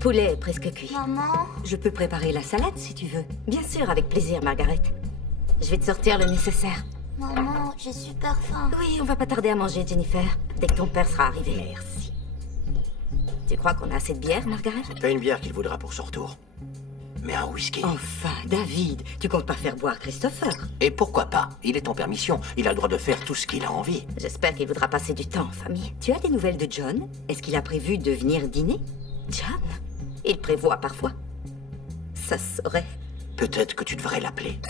poulet est presque cuit. Maman? Je peux préparer la salade si tu veux. Bien sûr, avec plaisir, Margaret. Je vais te sortir le nécessaire. Maman, j'ai super faim. Oui, on va pas tarder à manger, Jennifer. Dès que ton père sera arrivé. Merci. Tu crois qu'on a assez de bière, Margaret? C'est pas une bière qu'il voudra pour son retour, mais un whisky. Enfin, David, tu comptes pas faire boire Christopher? Et pourquoi pas? Il est en permission. Il a le droit de faire tout ce qu'il a envie. J'espère qu'il voudra passer du temps en famille. Tu as des nouvelles de John? Est-ce qu'il a prévu de venir dîner? John? Il prévoit parfois. Ça saurait. Peut-être que tu devrais l'appeler.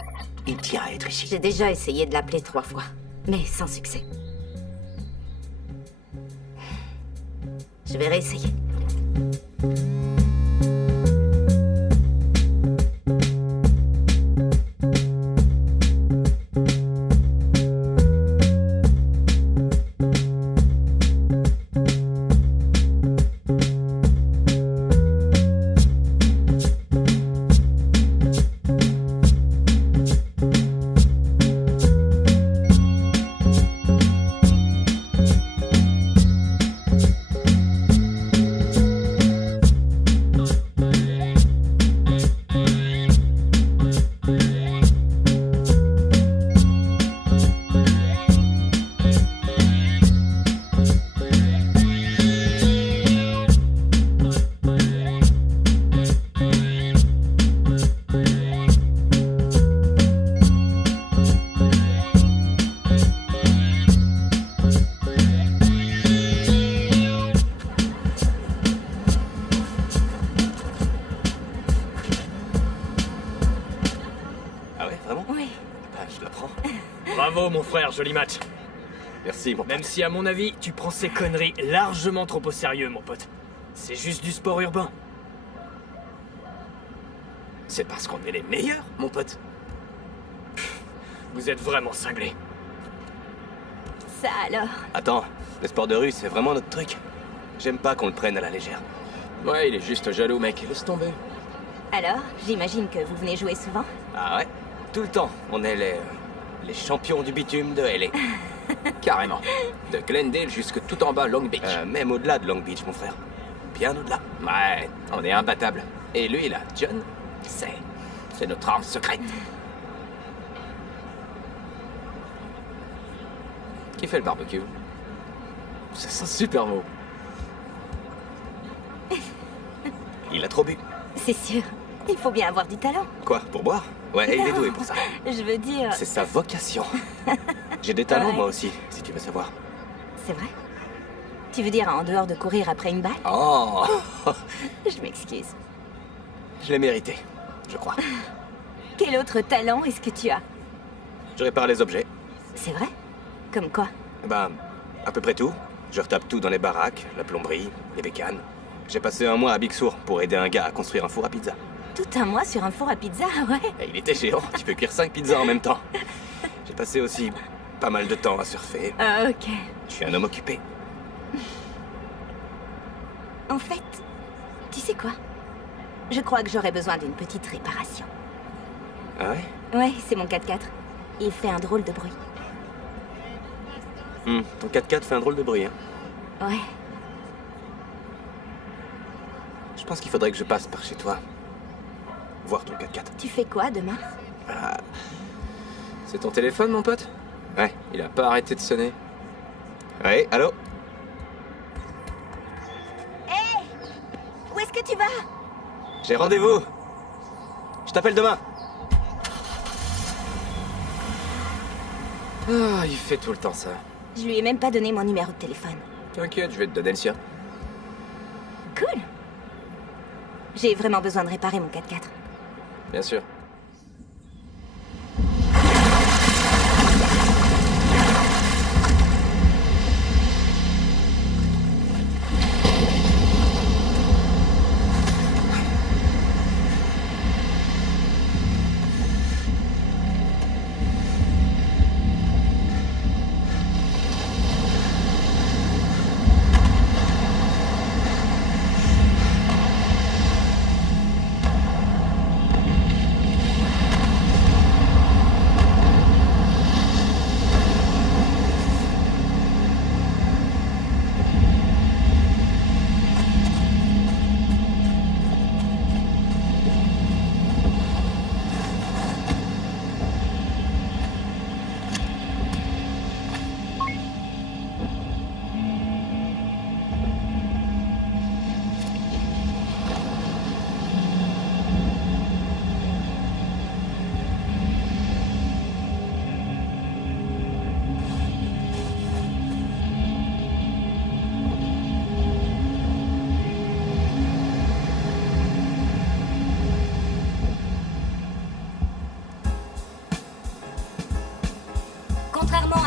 Il tient à être ici. J'ai déjà essayé de l'appeler 3 fois, mais sans succès. Je vais réessayer. Ah ouais, vraiment? Oui. Bah, je la prends. Bravo mon frère, joli match. Merci, mon Même pote. si à mon avis, tu prends ces conneries largement trop au sérieux, mon pote. C'est juste du sport urbain. C'est parce qu'on est les meilleurs, mon pote. Vous êtes vraiment cinglés. Ça alors? Attends, le sport de rue, c'est vraiment notre truc. J'aime pas qu'on le prenne à la légère. Ouais, il est juste jaloux, mec. Laisse tomber. Alors, j'imagine que vous venez jouer souvent? Ah ouais? Tout le temps. On est les champions du bitume de LA. Carrément. De Glendale jusque tout en bas, Long Beach. Même au-delà de Long Beach, mon frère. Bien au-delà. Ouais, on est imbattable. Et lui, là, John, c'est notre arme secrète. Qui fait le barbecue? Ça sent super beau. Il a trop bu. C'est sûr. Il faut bien avoir du talent. Quoi, pour boire? Ouais, il est doué pour ça. Je veux dire... C'est sa vocation. J'ai des talents, Ouais. moi aussi, si tu veux savoir. C'est vrai? Tu veux dire en dehors de courir après une balle? Oh, Je m'excuse. je l'ai mérité, je crois. Quel autre talent est-ce que tu as? Je répare les objets. C'est vrai? Comme quoi? Ben, à peu près tout. Je retape tout dans les baraques, la plomberie, les bécanes. J'ai passé un mois à Big Sur pour aider un gars à construire un four à pizza. Tout un mois sur un four à pizza, ouais. Et il était géant, tu peux cuire 5 pizzas en même temps. J'ai passé aussi pas mal de temps à surfer. Ah, ok. Je suis un homme occupé. En fait, tu sais quoi? Je crois que j'aurais besoin d'une petite réparation. Ah ouais? Ouais, c'est mon 4x4. Il fait un drôle de bruit. Ton 4x4 fait un drôle de bruit, hein. Ouais. Je pense qu'il faudrait que je passe par chez toi. Voir ton 4x4. Tu fais quoi demain? C'est ton téléphone, mon pote? Ouais. Il a pas arrêté de sonner. Ouais, allô? Où est-ce que tu vas? J'ai rendez-vous. Je t'appelle demain. Ah, il fait tout le temps ça. Je lui ai même pas donné mon numéro de téléphone. T'inquiète, je vais te donner le sien. Cool. J'ai vraiment besoin de réparer mon 4x4. Bien sûr.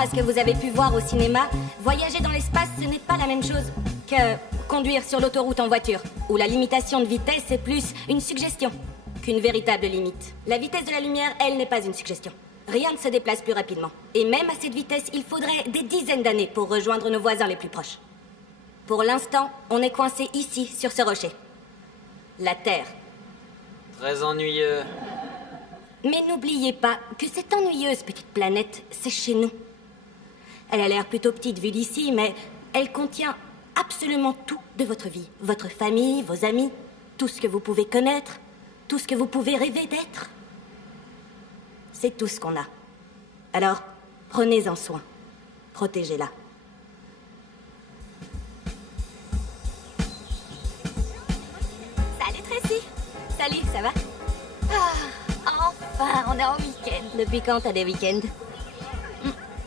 à ce que vous avez pu voir au cinéma, voyager dans l'espace, ce n'est pas la même chose que conduire sur l'autoroute en voiture, où la limitation de vitesse est plus une suggestion qu'une véritable limite. La vitesse de la lumière, elle, n'est pas une suggestion. Rien ne se déplace plus rapidement. Et même à cette vitesse, il faudrait des dizaines d'années pour rejoindre nos voisins les plus proches. Pour l'instant, on est coincé ici, sur ce rocher. La Terre. Très ennuyeux. Mais n'oubliez pas que cette ennuyeuse petite planète, c'est chez nous. Elle a l'air plutôt petite vue d'ici, mais elle contient absolument tout de votre vie. Votre famille, vos amis, tout ce que vous pouvez connaître, tout ce que vous pouvez rêver d'être. C'est tout ce qu'on a. Alors, prenez-en soin. Protégez-la. Salut Tracy. Salut, ça va? Enfin, on est en week-end. Depuis quand t'as des week-ends?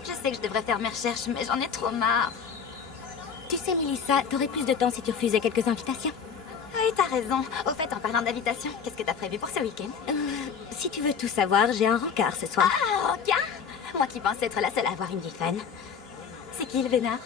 Je sais que je devrais faire mes recherches, mais j'en ai trop marre. Tu sais, Melissa, t'aurais plus de temps si tu refusais quelques invitations. Oui, t'as raison. Au fait, en parlant d'invitation, qu'est-ce que t'as prévu pour ce week-end? Si tu veux tout savoir, j'ai un rencard ce soir. Ah, ok. Moi qui pensais être la seule à avoir une vie fan. C'est qui le vénard?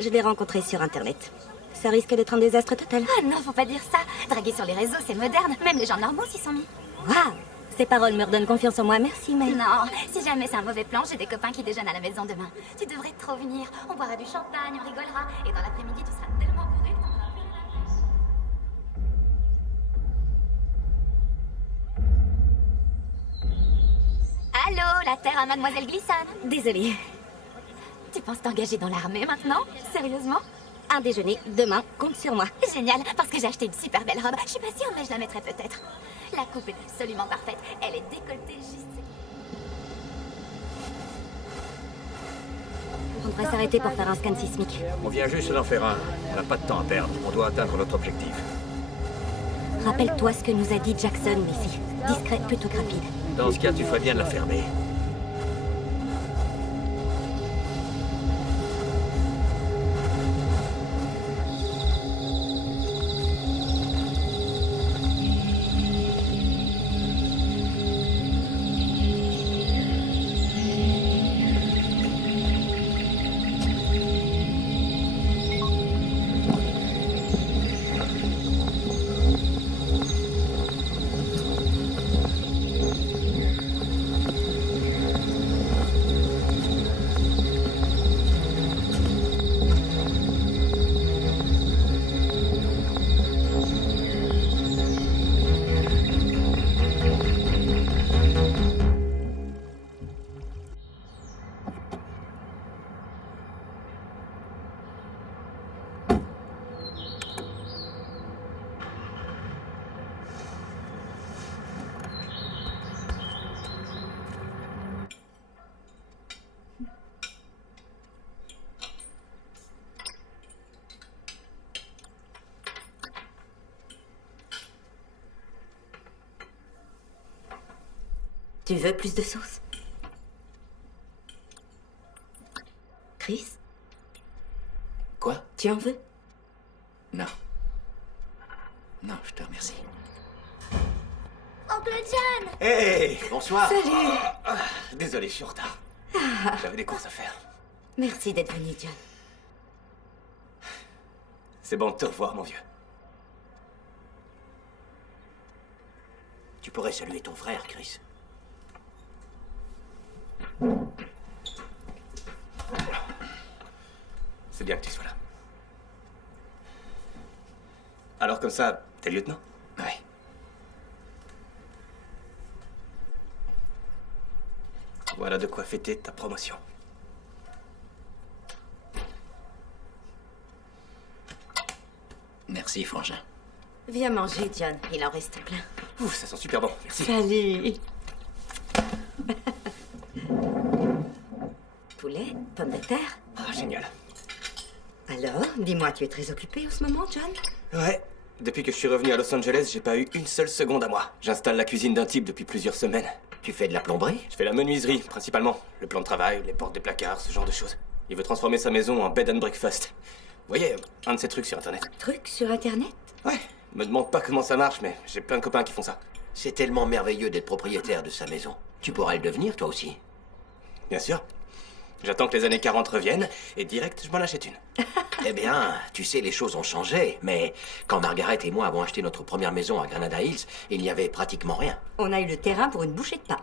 Je l'ai rencontré sur Internet. Ça risque d'être un désastre total. Ah non, faut pas dire ça. Draguer sur les réseaux, c'est moderne. Même les gens normaux s'y sont mis. Waouh! Ces paroles me redonnent confiance en moi, merci, mais... Non, si jamais c'est un mauvais plan, j'ai des copains qui déjeunent à la maison demain. Tu devrais trop venir. On boira du champagne, on rigolera. Et dans l'après-midi, tu seras tellement bourré que t'en auras plus rien à faire. Allô, la terre à Mademoiselle Glisson. Désolée. Tu penses t'engager dans l'armée maintenant? Sérieusement? Un déjeuner, demain, compte sur moi. Génial, parce que j'ai acheté une super belle robe. Je suis pas sûre, mais je la mettrai peut-être. La coupe est absolument parfaite. Elle est décolletée juste... On devrait s'arrêter pour faire un scan sismique. On vient juste d'en faire un. On n'a pas de temps à perdre. On doit atteindre notre objectif. Rappelle-toi ce que nous a dit Jackson, Missy. Discret plutôt que rapide. Dans ce cas, tu ferais bien de la fermer. Tu veux plus de sauce? Chris? Quoi? Tu en veux? Non. Non, je te remercie. Oncle John! Hey! Bonsoir. Désolé, je suis en retard. J'avais des courses à faire. Merci d'être venu, John. C'est bon de te revoir, mon vieux. Tu pourrais saluer ton frère, Chris. C'est bien que tu sois là. Alors comme ça, t'es lieutenant? Oui. Voilà de quoi fêter ta promotion. Merci, frangin. Viens manger, John. Il en reste plein. Ouf, ça sent super bon. Merci. Salut. Poulet, pommes de terre. Ah, génial. Alors, dis-moi, tu es très occupé en ce moment, John? Ouais. Depuis que je suis revenu à Los Angeles, j'ai pas eu une seule seconde à moi. J'installe la cuisine d'un type depuis plusieurs semaines. Tu fais de la plomberie? Je fais la menuiserie, principalement. Le plan de travail, les portes des placards, ce genre de choses. Il veut transformer sa maison en bed and breakfast. Vous voyez, un de ces trucs sur Internet. Truc sur Internet? Ouais. Me demande pas comment ça marche, mais j'ai plein de copains qui font ça. C'est tellement merveilleux d'être propriétaire de sa maison. Tu pourrais le devenir, toi aussi. Bien sûr. J'attends que les années 40 reviennent, et direct, je m'en achète une. Eh bien, tu sais, les choses ont changé, mais quand Margaret et moi avons acheté notre première maison à Granada Hills, il n'y avait pratiquement rien. On a eu le terrain pour une bouchée de pain.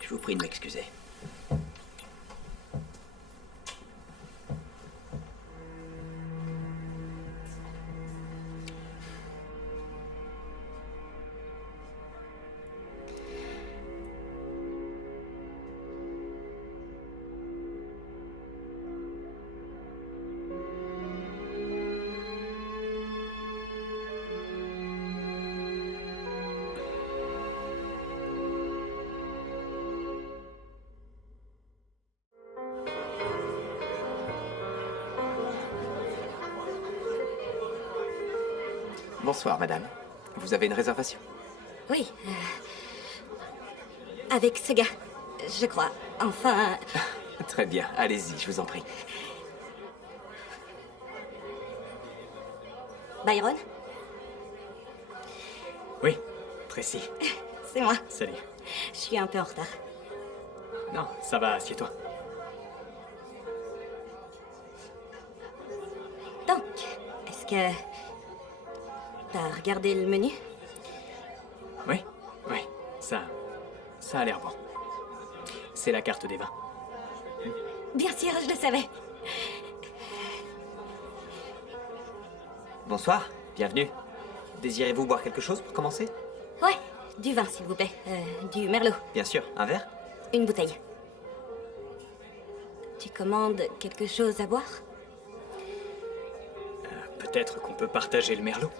Je vous prie de m'excuser. Bonsoir, madame. Vous avez une réservation? Oui. Avec ce gars, je crois. Enfin... Très bien, allez-y, je vous en prie. Byron? Oui, Tracy. C'est moi. Salut. Je suis un peu en retard. Non, ça va, assieds-toi. Donc, est-ce que... T'as regardé le menu? Oui, oui, ça a l'air bon. C'est la carte des vins. Bien sûr, je le savais. Bonsoir, bienvenue. Désirez-vous boire quelque chose pour commencer? Ouais, du vin, s'il vous plaît. Du merlot. Bien sûr, un verre? Une bouteille. Tu commandes quelque chose à boire? Peut-être qu'on peut partager le merlot.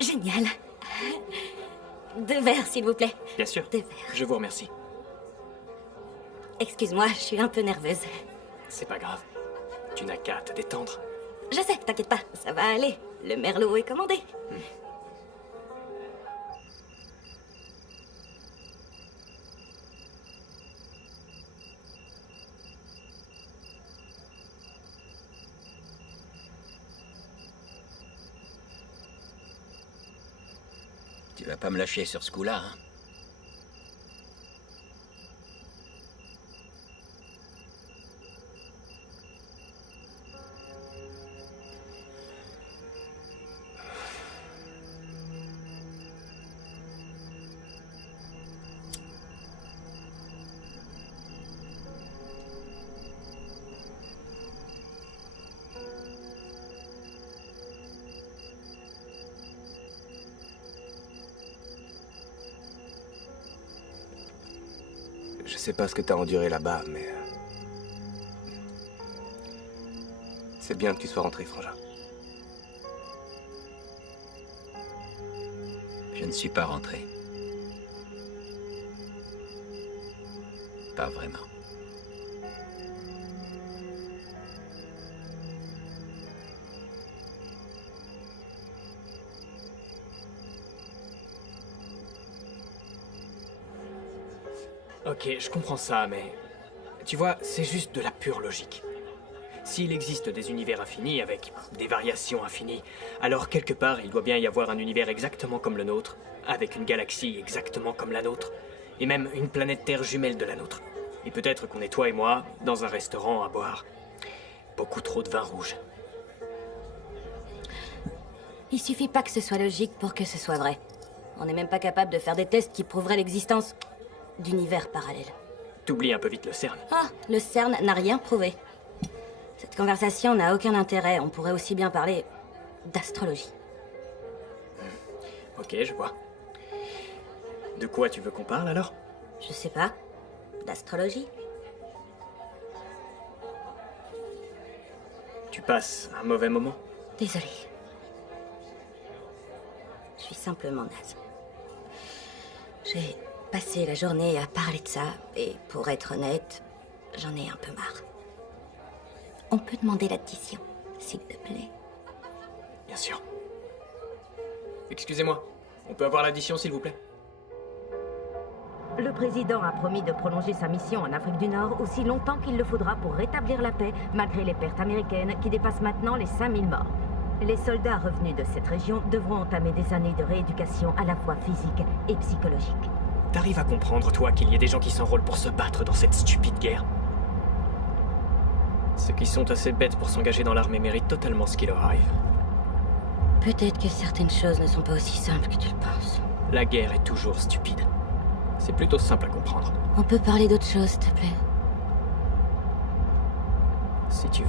Génial. 2 verres, s'il vous plaît. Bien sûr. 2 verres. Je vous remercie. Excuse-moi, je suis un peu nerveuse. C'est pas grave. Tu n'as qu'à te détendre. Je sais, t'inquiète pas, ça va aller. Le merlot est commandé. Tu vas pas me lâcher sur ce coup-là, hein? Je sais pas ce que t'as enduré là-bas, mais... c'est bien que tu sois rentré, Frangin. Je ne suis pas rentré. Pas vraiment. Ok, je comprends ça, mais... Tu vois, c'est juste de la pure logique. S'il existe des univers infinis avec des variations infinies, alors quelque part, il doit bien y avoir un univers exactement comme le nôtre, avec une galaxie exactement comme la nôtre, et même une planète Terre jumelle de la nôtre. Et peut-être qu'on est toi et moi, dans un restaurant à boire beaucoup trop de vin rouge. Il suffit pas que ce soit logique pour que ce soit vrai. On n'est même pas capable de faire des tests qui prouveraient l'existence d'univers parallèles. T'oublies un peu vite le CERN. Ah, le CERN n'a rien prouvé. Cette conversation n'a aucun intérêt. On pourrait aussi bien parler d'astrologie. Ok, je vois. De quoi tu veux qu'on parle alors? Je sais pas. D'astrologie? Tu passes un mauvais moment? Désolée. Je suis simplement naze. J'ai passé la journée à parler de ça, et pour être honnête, j'en ai un peu marre. On peut demander l'addition, s'il te plaît? Bien sûr. Excusez-moi, on peut avoir l'addition s'il vous plaît? Le président a promis de prolonger sa mission en Afrique du Nord aussi longtemps qu'il le faudra pour rétablir la paix, malgré les pertes américaines qui dépassent maintenant les 5000 morts. Les soldats revenus de cette région devront entamer des années de rééducation à la fois physique et psychologique. T'arrives à comprendre, toi, qu'il y ait des gens qui s'enrôlent pour se battre dans cette stupide guerre? Ceux qui sont assez bêtes pour s'engager dans l'armée méritent totalement ce qui leur arrive. Peut-être que certaines choses ne sont pas aussi simples que tu le penses. La guerre est toujours stupide. C'est plutôt simple à comprendre, On peut parler d'autre chose, s'il te plaît. si tu veux.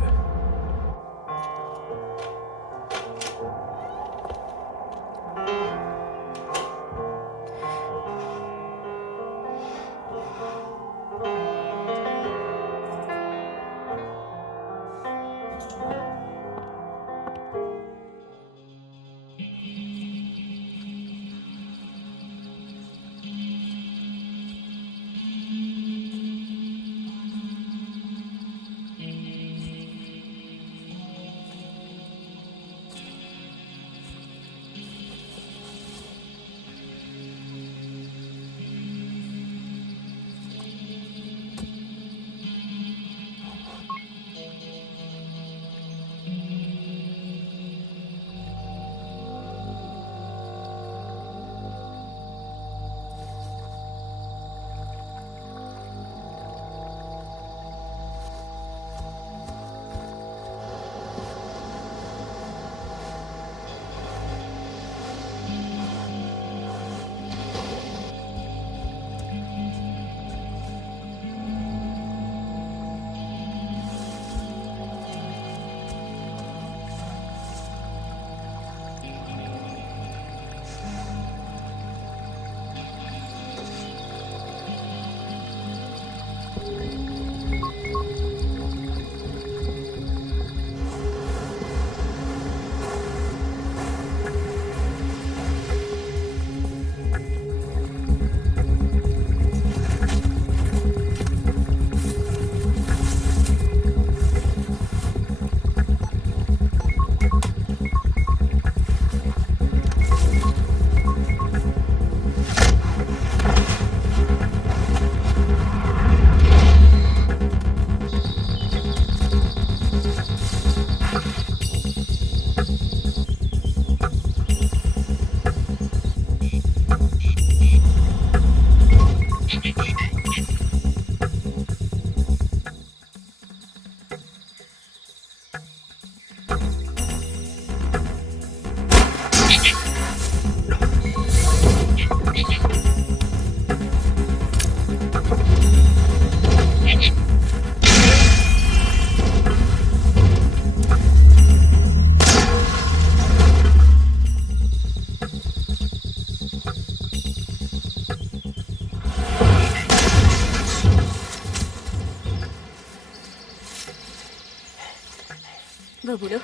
Beau boulot.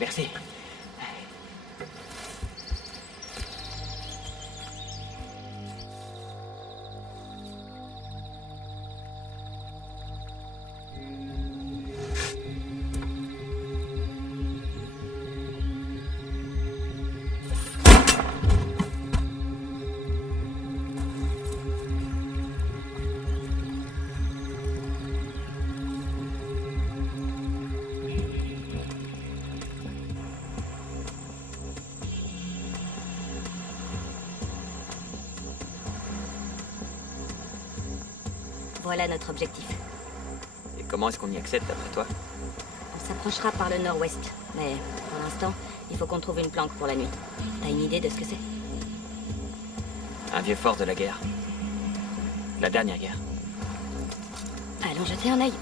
Merci. Voilà notre objectif. Et comment est-ce qu'on y accède d'après toi? On s'approchera par le nord-ouest. Mais pour l'instant, il faut qu'on trouve une planque pour la nuit. T'as une idée de ce que c'est? Un vieux fort de la guerre. La dernière guerre. Allons jeter un œil.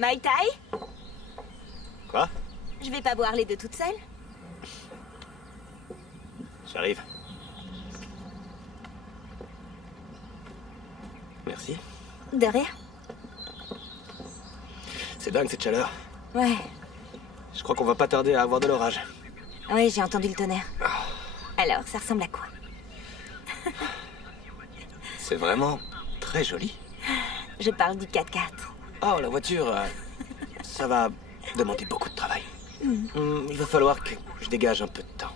Mai Tai? Quoi? Je vais pas boire les deux toute seule. J'arrive. Merci. De rien. C'est dingue cette chaleur. Ouais. Je crois qu'on va pas tarder à avoir de l'orage. Oui, j'ai entendu le tonnerre. Alors, ça ressemble à quoi? C'est vraiment très joli. Je parle du 4x4. Oh, la voiture, ça va demander beaucoup de travail. Il va falloir que je dégage un peu de temps.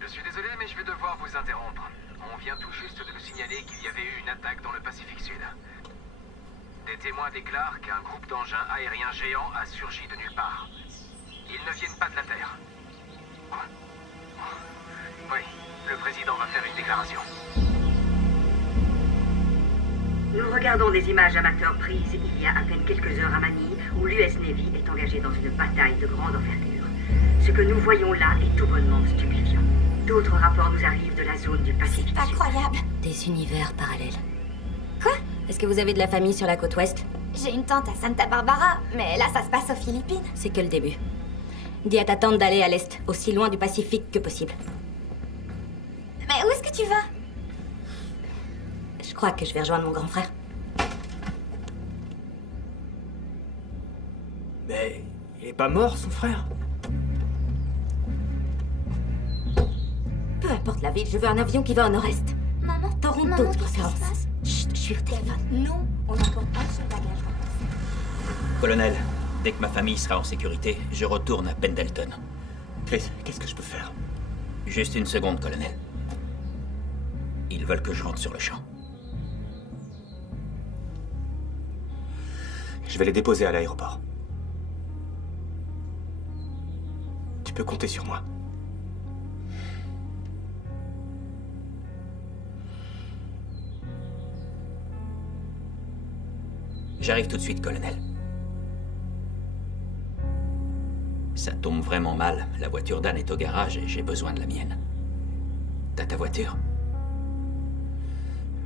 Je suis désolé, mais je vais devoir vous interrompre. On vient tout juste de me signaler qu'il y avait eu une attaque dans le Pacifique Sud. Des témoins déclarent qu'un groupe d'engins aériens géants a surgi de nulle part. Ils ne viennent pas de la Terre. Oui, le président va faire une déclaration. Nous regardons des images amateurs prises il y a à peine quelques heures à Manille, où l'US Navy est engagée dans une bataille de grande envergure. Ce que nous voyons là est tout bonnement stupéfiant. D'autres rapports nous arrivent de la zone du Pacifique Sud. Incroyable. Des univers parallèles. Quoi? Est-ce que vous avez de la famille sur la côte ouest? J'ai une tante à Santa Barbara, mais là, ça se passe aux Philippines. C'est que le début. Dis à ta tante d'aller à l'est, aussi loin du Pacifique que possible. Mais où est-ce que tu vas? Je crois que je vais rejoindre mon grand frère. Mais il est pas mort, son frère? Peu importe la ville, je veux un avion qui va au nord-est. Maman, Toronto, maman, de qu'est-ce qui se préférence. passe? Chut, je suis au téléphone. Non, on a encore un seul bagage. Colonel, dès que ma famille sera en sécurité, je retourne à Pendleton. Chris, qu'est-ce que je peux faire? Juste une seconde, colonel. Ils veulent que je rentre sur le champ. Je vais les déposer à l'aéroport. Tu peux compter sur moi. J'arrive tout de suite, colonel. Ça tombe vraiment mal. La voiture d'Anne est au garage et j'ai besoin de la mienne. T'as ta voiture?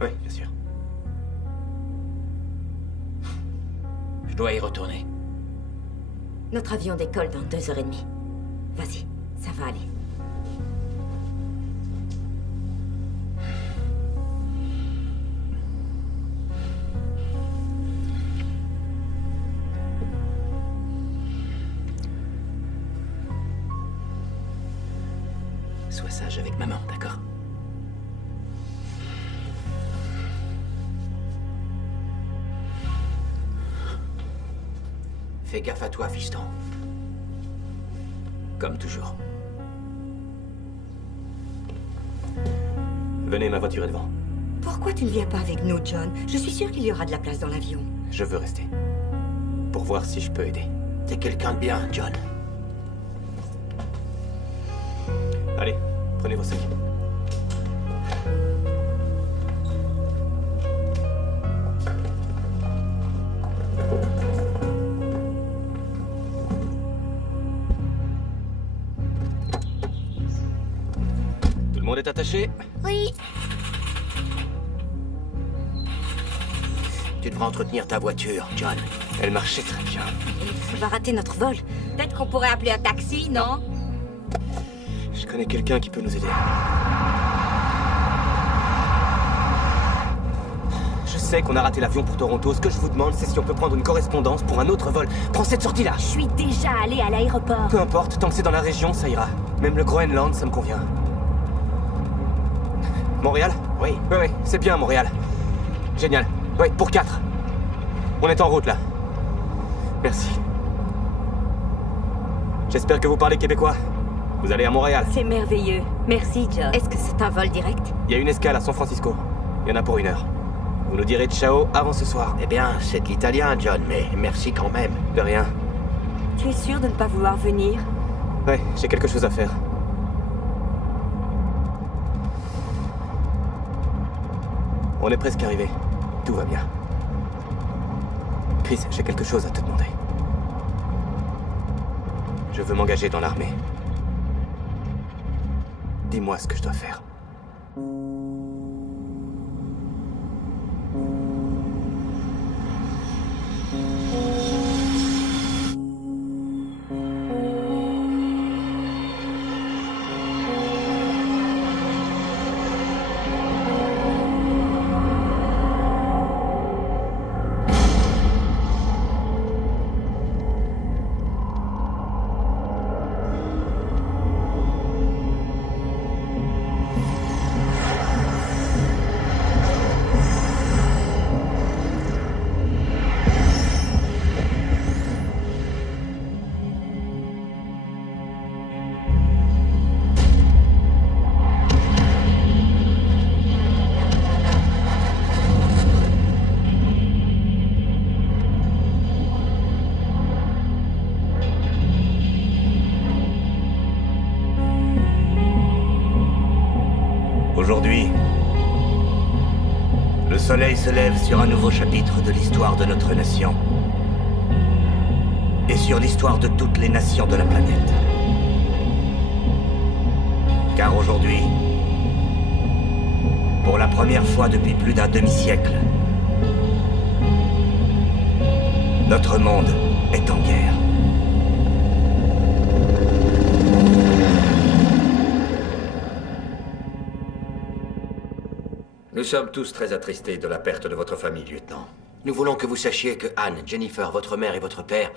Oui, bien sûr. Je dois y retourner. Notre avion décolle dans 2h30. Vas-y, ça va aller. Sois sage avec maman, d'accord? Fais gaffe à toi, fiston. Comme toujours. Venez, ma voiture est devant. Pourquoi tu ne viens pas avec nous, John? Je suis sûre qu'il y aura de la place dans l'avion. Je veux rester. Pour voir si je peux aider. T'es quelqu'un de bien, John. Allez, prenez vos sacs. Tout le monde est attaché? Oui. Tu devrais entretenir ta voiture, John. Elle marchait très bien. On va rater notre vol. Peut-être qu'on pourrait appeler un taxi, non? Je connais quelqu'un qui peut nous aider. Je sais qu'on a raté l'avion pour Toronto. Ce que je vous demande, c'est si on peut prendre une correspondance pour un autre vol. Prends cette sortie-là. Je suis déjà allée à l'aéroport. Peu importe, tant que c'est dans la région, ça ira. Même le Groenland, ça me convient. Montréal? Oui. Oui, c'est bien, Montréal. Génial. Oui, pour 4. On est en route, là. Merci. J'espère que vous parlez québécois. Vous allez à Montréal. C'est merveilleux. Merci, John. Est-ce que c'est un vol direct? Il y a une escale à San Francisco. Il y en a pour 1 heure. Vous nous direz ciao avant ce soir. Eh bien, c'est de l'italien, John, mais merci quand même. De rien. Tu es sûr de ne pas vouloir venir? Ouais, j'ai quelque chose à faire. On est presque arrivé. Tout va bien. Chris, j'ai quelque chose à te demander. Je veux m'engager dans l'armée. Dis-moi ce que je dois faire. Aujourd'hui, le soleil se lève sur un nouveau chapitre de l'histoire de notre nation. Et sur l'histoire de toutes les nations de la planète. Car aujourd'hui, pour la première fois depuis plus d'un demi-siècle, notre monde est en guerre. Nous sommes tous très attristés de la perte de votre famille, lieutenant. Nous voulons que vous sachiez que Anne, Jennifer, votre mère et votre père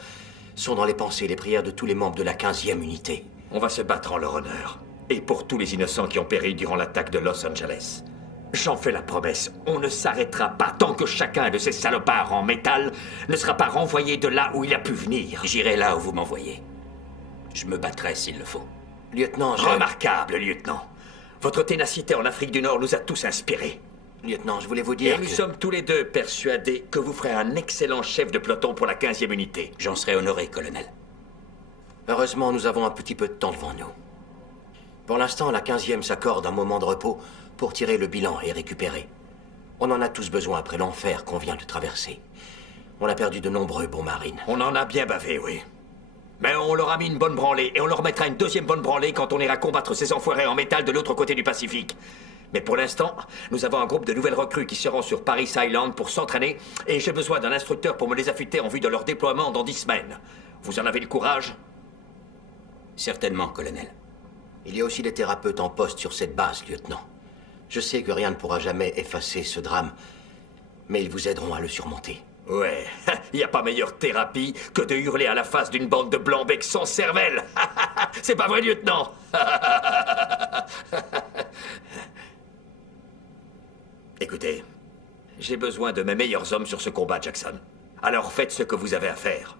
sont dans les pensées et les prières de tous les membres de la 15e unité. On va se battre en leur honneur. Et pour tous les innocents qui ont péri durant l'attaque de Los Angeles. J'en fais la promesse, on ne s'arrêtera pas tant que chacun de ces salopards en métal ne sera pas renvoyé de là où il a pu venir. J'irai là où vous m'envoyez. Je me battrai s'il le faut. Lieutenant, Remarquable, lieutenant. Votre ténacité en Afrique du Nord nous a tous inspirés. Lieutenant, je voulais vous dire Et nous sommes tous les deux persuadés que vous ferez un excellent chef de peloton pour la 15e unité. J'en serai honoré, colonel. Heureusement, nous avons un petit peu de temps devant nous. Pour l'instant, la 15e s'accorde un moment de repos pour tirer le bilan et récupérer. On en a tous besoin après l'enfer qu'on vient de traverser. On a perdu de nombreux bons marines. On en a bien bavé, oui. Mais on leur a mis une bonne branlée, et on leur mettra une deuxième bonne branlée quand on ira combattre ces enfoirés en métal de l'autre côté du Pacifique. Mais pour l'instant, nous avons un groupe de nouvelles recrues qui seront sur Paris Island pour s'entraîner, et j'ai besoin d'un instructeur pour me les affûter en vue de leur déploiement dans 10 semaines. Vous en avez le courage? Certainement, colonel. Il y a aussi des thérapeutes en poste sur cette base, lieutenant. Je sais que rien ne pourra jamais effacer ce drame, mais ils vous aideront à le surmonter. Ouais, il n'y a pas meilleure thérapie que de hurler à la face d'une bande de blancs-becs sans cervelle. C'est pas vrai, lieutenant? Écoutez, j'ai besoin de mes meilleurs hommes sur ce combat, Jackson. Alors faites ce que vous avez à faire.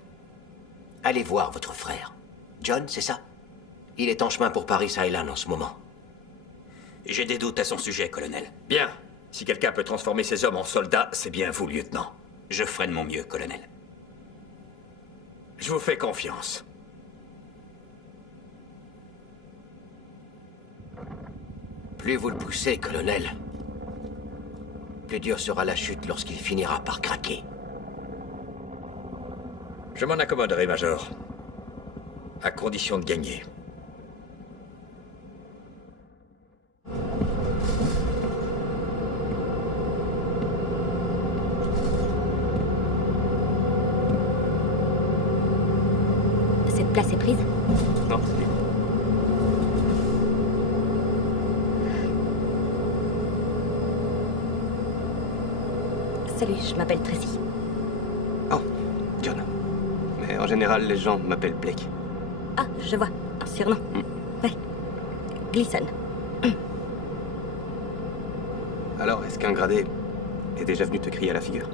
Allez voir votre frère. John, c'est ça? Il est en chemin pour Paris Island en ce moment. J'ai des doutes à son sujet, colonel. Bien. Si quelqu'un peut transformer ces hommes en soldats, c'est bien vous, lieutenant. Je ferai de mon mieux, colonel. Je vous fais confiance. Plus vous le poussez, colonel, plus dure sera la chute lorsqu'il finira par craquer. Je m'en accommoderai, Major. À condition de gagner. Cette place est prise? Non, c'est libre. Salut, je m'appelle Tracy. Oh, John. Mais en général, les gens m'appellent Blake. Ah, je vois. Un surnom. Ouais. Gleason. Alors, est-ce qu'un gradé est déjà venu te crier à la figure?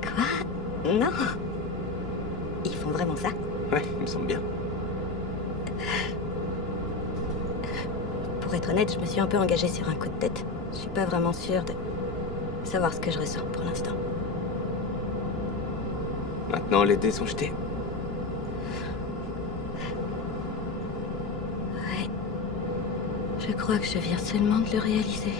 Quoi? Non. Ils font vraiment ça? Ouais, il me semble bien. Pour être honnête, je me suis un peu engagée sur un coup de tête. Je suis pas vraiment sûre de savoir ce que je ressens pour l'instant. Maintenant, les dés sont jetés. Ouais. Je crois que je viens seulement de le réaliser.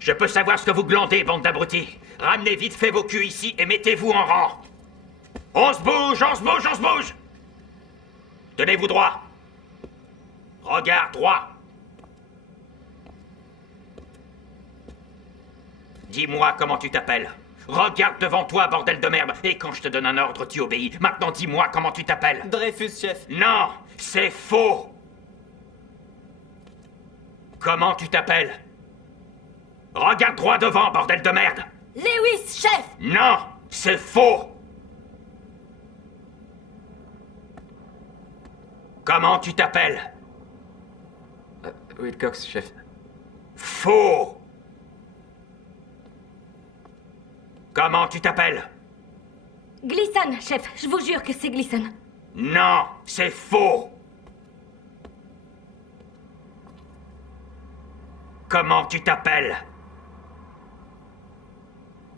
Je peux savoir ce que vous glandez, bande d'abrutis. Ramenez vite fait vos culs ici et mettez-vous en rang. On se bouge, on se bouge, on se bouge. Tenez-vous droit. Regard droit. Dis-moi comment tu t'appelles. Regarde devant toi, bordel de merde. Et quand je te donne un ordre, tu obéis. Maintenant, dis-moi comment tu t'appelles. Dreyfus, chef. Non, c'est faux. Comment tu t'appelles? Regarde droit devant, bordel de merde. Lewis, chef! Non, c'est faux. Comment tu t'appelles? Wilcox, chef. Faux. Comment tu t'appelles? Gleason, chef. Je vous jure que c'est Gleason. Non, c'est faux. Comment tu t'appelles?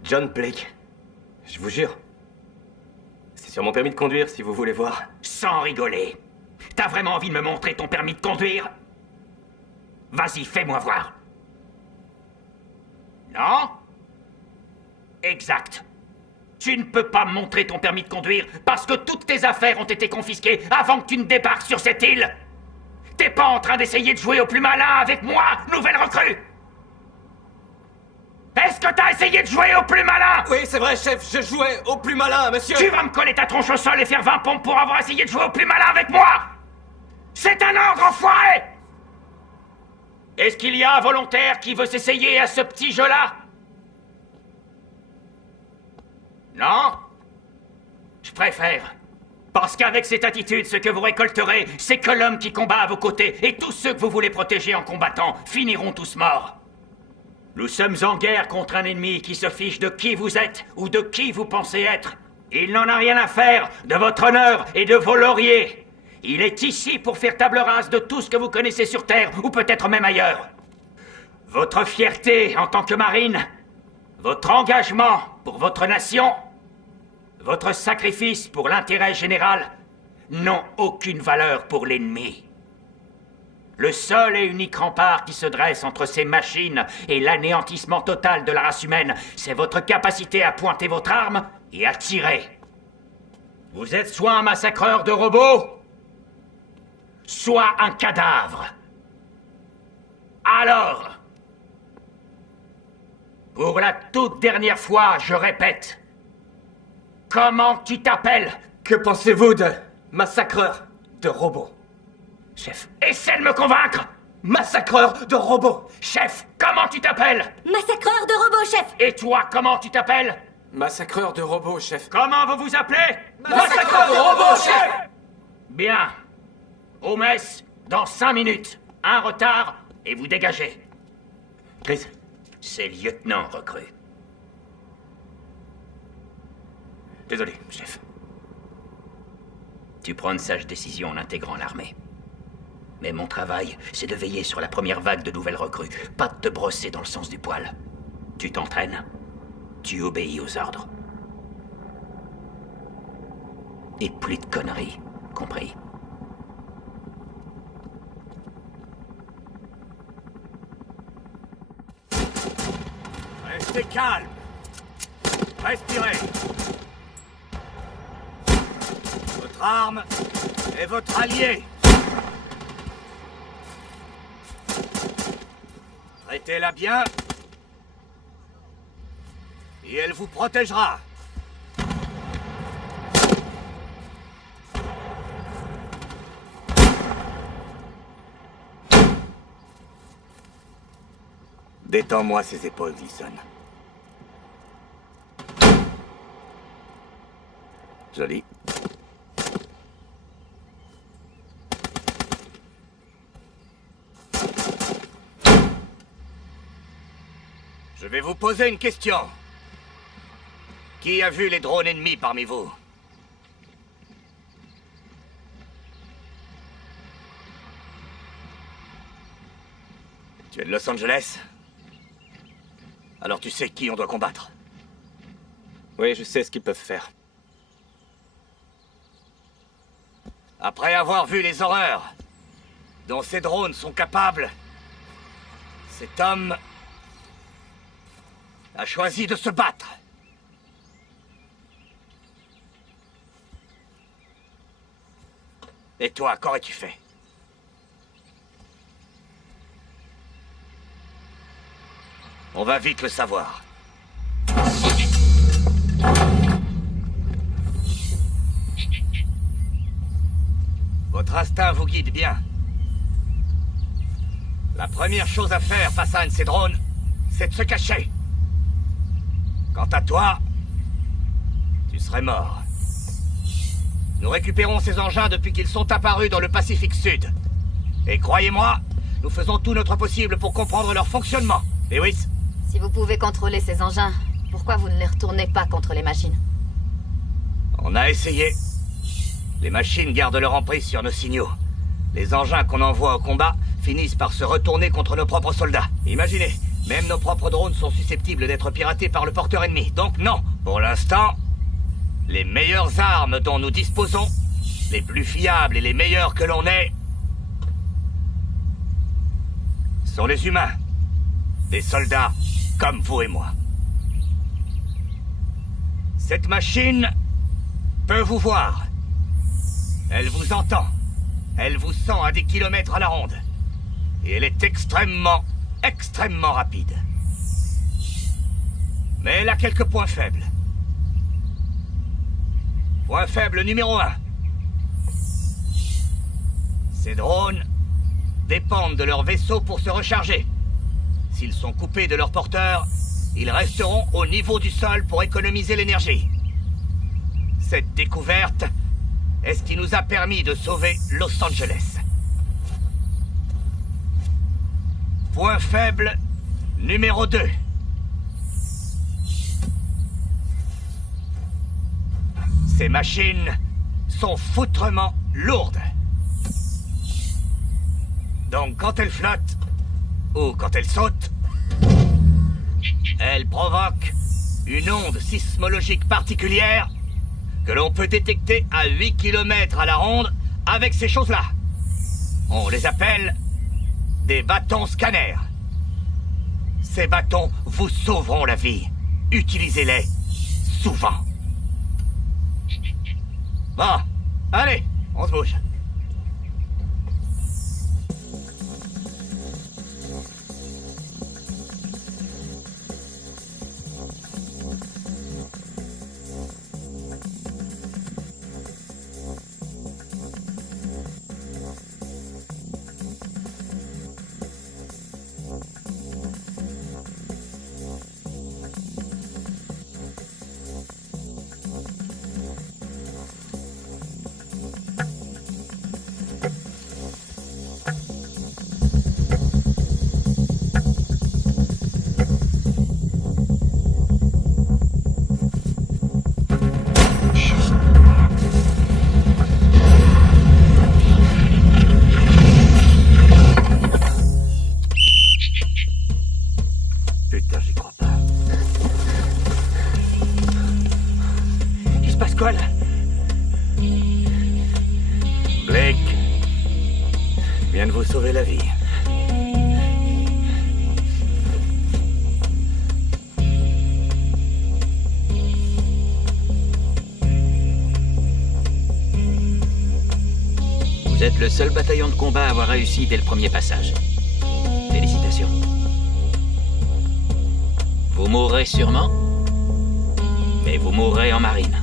John Blake. Je vous jure. C'est sur mon permis de conduire, si vous voulez voir. Sans rigoler. T'as vraiment envie de me montrer ton permis de conduire? Vas-y, fais-moi voir. Non? Exact. Tu ne peux pas montrer ton permis de conduire parce que toutes tes affaires ont été confisquées avant que tu ne débarques sur cette île. T'es pas en train d'essayer de jouer au plus malin avec moi, nouvelle recrue? Est-ce que t'as essayé de jouer au plus malin? Oui, c'est vrai, chef, je jouais au plus malin, monsieur. Tu vas me coller ta tronche au sol et faire 20 pompes pour avoir essayé de jouer au plus malin avec moi? C'est un ordre, enfoiré! Est-ce qu'il y a un volontaire qui veut s'essayer à ce petit jeu-là? Non? Je préfère. Parce qu'avec cette attitude, ce que vous récolterez, c'est que l'homme qui combat à vos côtés et tous ceux que vous voulez protéger en combattant finiront tous morts. Nous sommes en guerre contre un ennemi qui se fiche de qui vous êtes ou de qui vous pensez être. Il n'en a rien à faire de votre honneur et de vos lauriers. Il est ici pour faire table rase de tout ce que vous connaissez sur Terre, ou peut-être même ailleurs. Votre fierté en tant que marine, votre engagement pour votre nation, votre sacrifice pour l'intérêt général n'ont aucune valeur pour l'ennemi. Le seul et unique rempart qui se dresse entre ces machines et l'anéantissement total de la race humaine, c'est votre capacité à pointer votre arme et à tirer. Vous êtes soit un massacreur de robots, soit un cadavre. Alors, pour la toute dernière fois, je répète, comment tu t'appelles? Que pensez-vous de massacreur de robots? Chef, essaie de me convaincre! Massacreur de robots! Chef, comment tu t'appelles? Massacreur de robots, chef! Et toi, comment tu t'appelles? Massacreur de robots, chef. Comment vous vous appelez? Massacreur de robots, chef! Bien. Au mess, dans 5 minutes. Un retard, et vous dégagez. Chris? C'est lieutenant recrue. Désolé, chef. Tu prends une sage décision en intégrant l'armée. Mais mon travail, c'est de veiller sur la première vague de nouvelles recrues, pas de te brosser dans le sens du poil. Tu t'entraînes, tu obéis aux ordres. Et plus de conneries, compris? Restez calme. Respirez. Votre arme est votre allié. Traitez-la bien. Et elle vous protégera. Détends-moi ses épaules, Wilson. Joli. Je vais vous poser une question. Qui a vu les drones ennemis parmi vous? Tu es de Los Angeles? Alors tu sais qui on doit combattre? Oui, je sais ce qu'ils peuvent faire. Après avoir vu les horreurs dont ces drones sont capables, cet homme a choisi de se battre. Et toi, qu'aurais-tu fait? On va vite le savoir. Votre instinct vous guide bien. La première chose à faire face à un de ces drones, c'est de se cacher. Quant à toi, tu serais mort. Nous récupérons ces engins depuis qu'ils sont apparus dans le Pacifique Sud. Et croyez-moi, nous faisons tout notre possible pour comprendre leur fonctionnement. Lewis? Si vous pouvez contrôler ces engins, pourquoi vous ne les retournez pas contre les machines? On a essayé. Les machines gardent leur emprise sur nos signaux. Les engins qu'on envoie au combat finissent par se retourner contre nos propres soldats. Imaginez, même nos propres drones sont susceptibles d'être piratés par le porteur ennemi. Donc non, pour l'instant, les meilleures armes dont nous disposons, les plus fiables et les meilleures que l'on ait, sont les humains. Des soldats comme vous et moi. Cette machine peut vous voir. Elle vous entend. Elle vous sent à des kilomètres à la ronde. Et elle est extrêmement rapide. Mais elle a quelques points faibles. Point faible numéro 1. Ces drones dépendent de leur vaisseau pour se recharger. S'ils sont coupés de leur porteur, ils resteront au niveau du sol pour économiser l'énergie. Cette découverte est ce qui nous a permis de sauver Los Angeles. Point faible numéro 2. Ces machines sont foutrement lourdes. Donc quand elles flottent, ou quand elles sautent, elles provoquent une onde sismologique particulière que l'on peut détecter à 8 km à la ronde avec ces choses-là. On les appelle des bâtons scanners. Ces bâtons vous sauveront la vie. Utilisez-les souvent. Bon, allez, on se bouge. Putain, j'y crois pas. Il se passe quoi, là? Blake vient de vous sauver la vie. Vous êtes le seul bataillon de combat à avoir réussi dès le premier passage. Félicitations. Vous mourrez sûrement, mais vous mourrez en marine.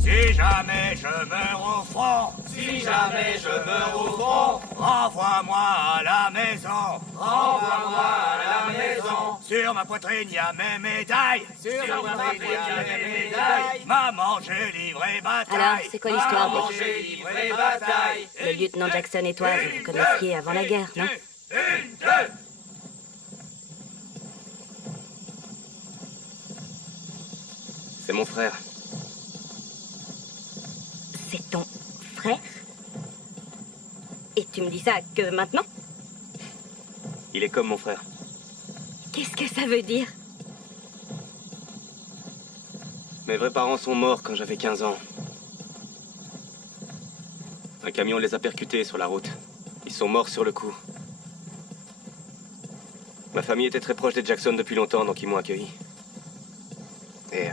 Si jamais je meurs au front, si jamais je meurs au front, renvoie-moi à la maison, renvoie-moi à la maison. Sur ma poitrine, y a mes médailles, sur ma poitrine, y a mes médailles. Maman, j'ai livré bataille. Alors, c'est quoi l'histoire, Maman, Blake? j'ai livré bataille. Le lieutenant Jackson et toi, vous vous connaissiez avant la guerre, non? Une, deux. C'est mon frère. C'est ton frère? Et tu me dis ça que maintenant? Il est comme mon frère. Qu'est-ce que ça veut dire? Mes vrais parents sont morts quand j'avais 15 ans. Un camion les a percutés sur la route. Ils sont morts sur le coup. Ma famille était très proche des Jackson depuis longtemps, donc ils m'ont accueilli. Et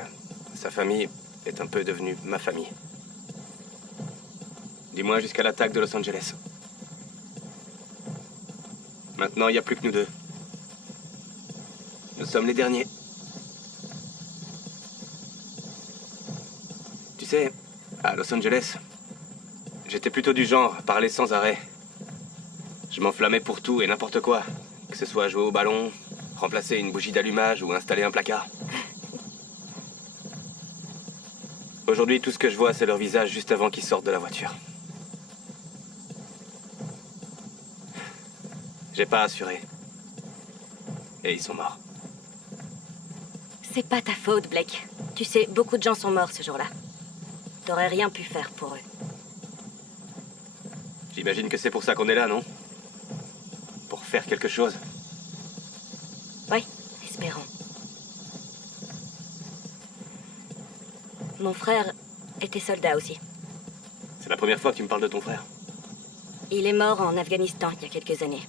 sa famille est un peu devenue ma famille. Du moins jusqu'à l'attaque de Los Angeles. Maintenant, il n'y a plus que nous deux. Nous sommes les derniers. Tu sais, à Los Angeles, j'étais plutôt du genre à parler sans arrêt. Je m'enflammais pour tout et n'importe quoi. Que ce soit jouer au ballon, remplacer une bougie d'allumage ou installer un placard. Aujourd'hui, tout ce que je vois, c'est leur visage juste avant qu'ils sortent de la voiture. J'ai pas assuré. Et ils sont morts. C'est pas ta faute, Blake. Tu sais, beaucoup de gens sont morts ce jour-là. T'aurais rien pu faire pour eux. J'imagine que c'est pour ça qu'on est là, non? Pour faire quelque chose. Oui, espérons. Mon frère était soldat aussi. C'est la première fois que tu me parles de ton frère. Il est mort en Afghanistan il y a quelques années.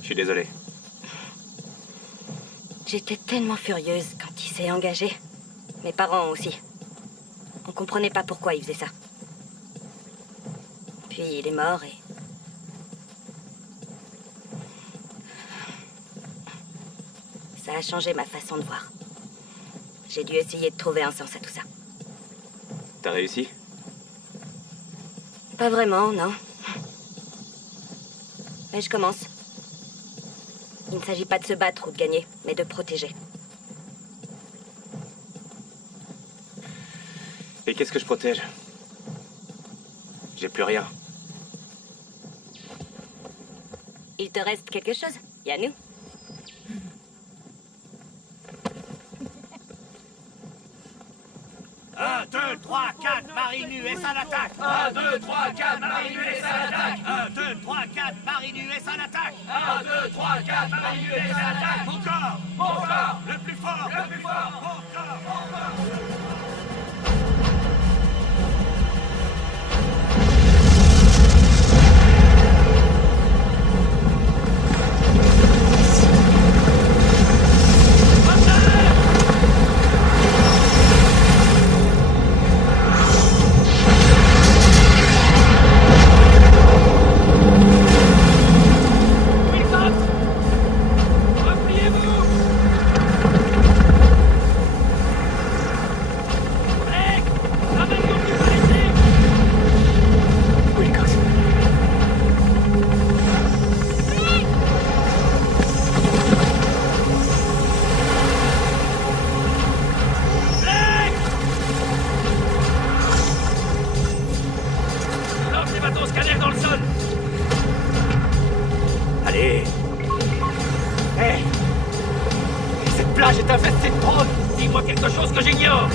Je suis désolé. J'étais tellement furieuse quand il s'est engagé. Mes parents aussi. On comprenait pas pourquoi il faisait ça. Puis il est mort et... ça a changé ma façon de voir. J'ai dû essayer de trouver un sens à tout ça. T'as réussi? Pas vraiment, non. Mais je commence. Il ne s'agit pas de se battre ou de gagner, mais de protéger. Et qu'est-ce que je protège? J'ai plus rien. Il te reste quelque chose? Y a nous. 1, 2, 3, 4, Marine US à l'attaque. 1, 2, 3, 4, Marine US à l'attaque. 1, 2, 3, 4, Marine US à l'attaque. 1, 2, 3, 4, Marine US à l'attaque. Encore, Encore, le plus fort, le plus fort. encore. Allez. Hé. Cette plage est infestée de drones. Dis-moi quelque chose que j'ignore.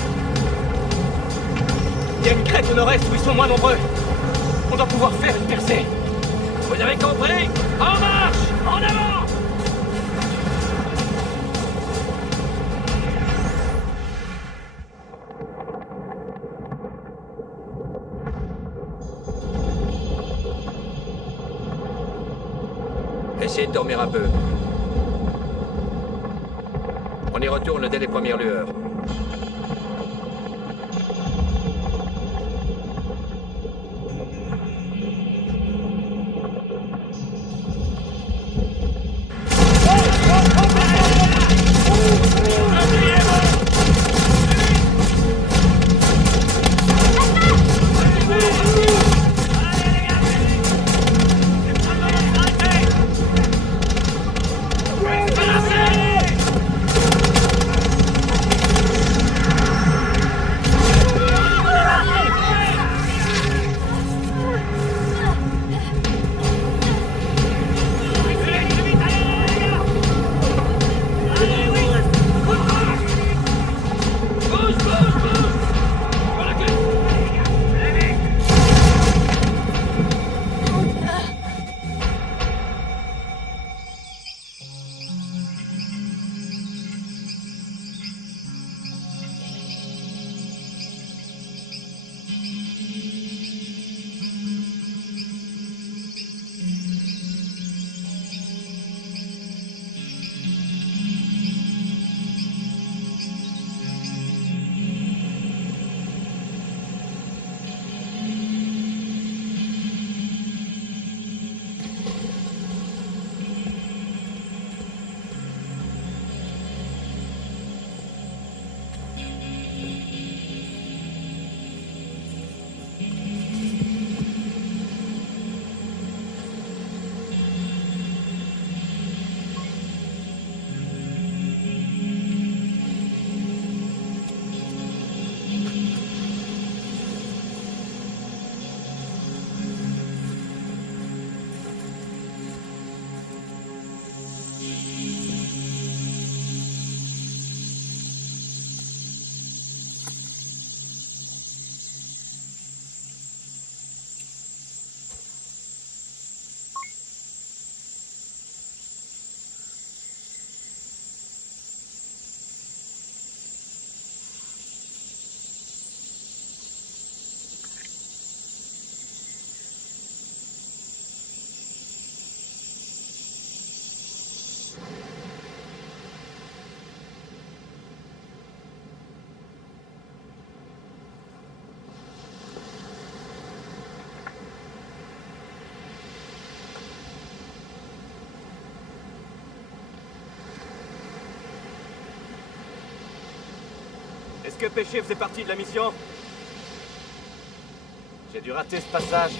Il y a une crête au nord-est où ils sont moins nombreux. On doit pouvoir faire une percée. Vous avez compris? En marche! En avant! Essayez de dormir un peu. On y retourne dès les premières lueurs. Est-ce que pêcher faisait partie de la mission? J'ai dû rater ce passage.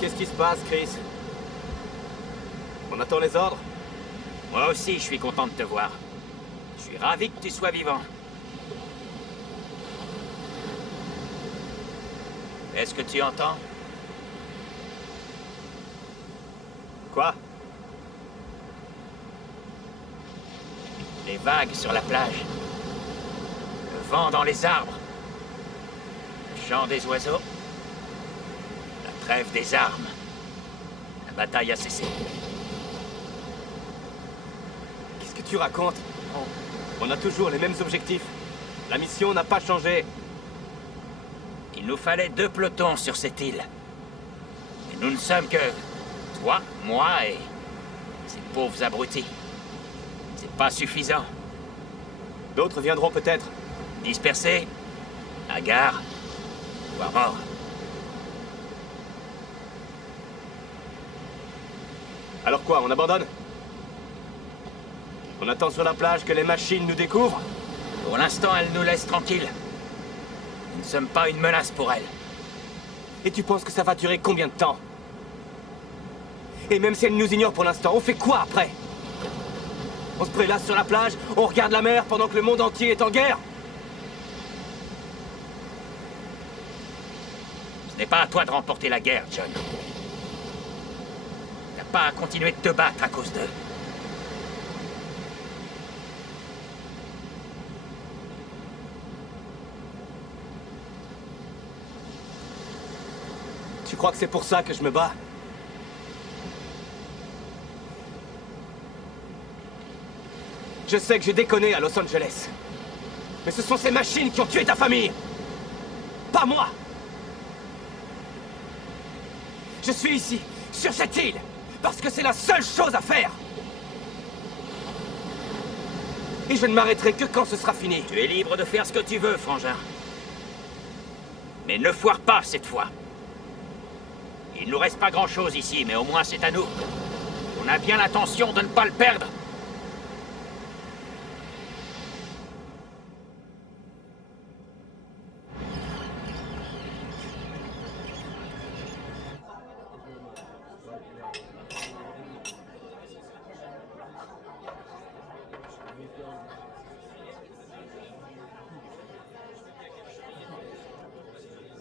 Qu'est-ce qui se passe, Chris? On attend les ordres? Moi aussi, je suis content de te voir. Je suis ravi que tu sois vivant. Est-ce que tu entends? Quoi? Les vagues sur la plage. Le vent dans les arbres. Le chant des oiseaux. La trêve des armes. La bataille a cessé. Qu'est-ce que tu racontes? On a toujours les mêmes objectifs. La mission n'a pas changé. Il nous fallait 2 pelotons sur cette île. Et nous ne sommes que... toi, moi et... ces pauvres abrutis. C'est pas suffisant. D'autres viendront peut-être. Dispersés, à gare, voire morts. Alors quoi, on abandonne? On attend sur la plage que les machines nous découvrent? Pour l'instant, elles nous laissent tranquilles. Nous ne sommes pas une menace pour elles. Et tu penses que ça va durer combien de temps? Et même si elles nous ignorent pour l'instant, on fait quoi après? On se prélasse sur la plage, on regarde la mer pendant que le monde entier est en guerre? Ce n'est pas à toi de remporter la guerre, John. T'as pas à continuer de te battre à cause d'eux. Tu crois que c'est pour ça que je me bats? Je sais que j'ai déconné à Los Angeles. Mais ce sont ces machines qui ont tué ta famille! Pas moi! Je suis ici, sur cette île, parce que c'est la seule chose à faire! Et je ne m'arrêterai que quand ce sera fini. Tu es libre de faire ce que tu veux, frangin. Mais ne foire pas cette fois. Il nous reste pas grand-chose ici, mais au moins c'est à nous. On a bien l'intention de ne pas le perdre.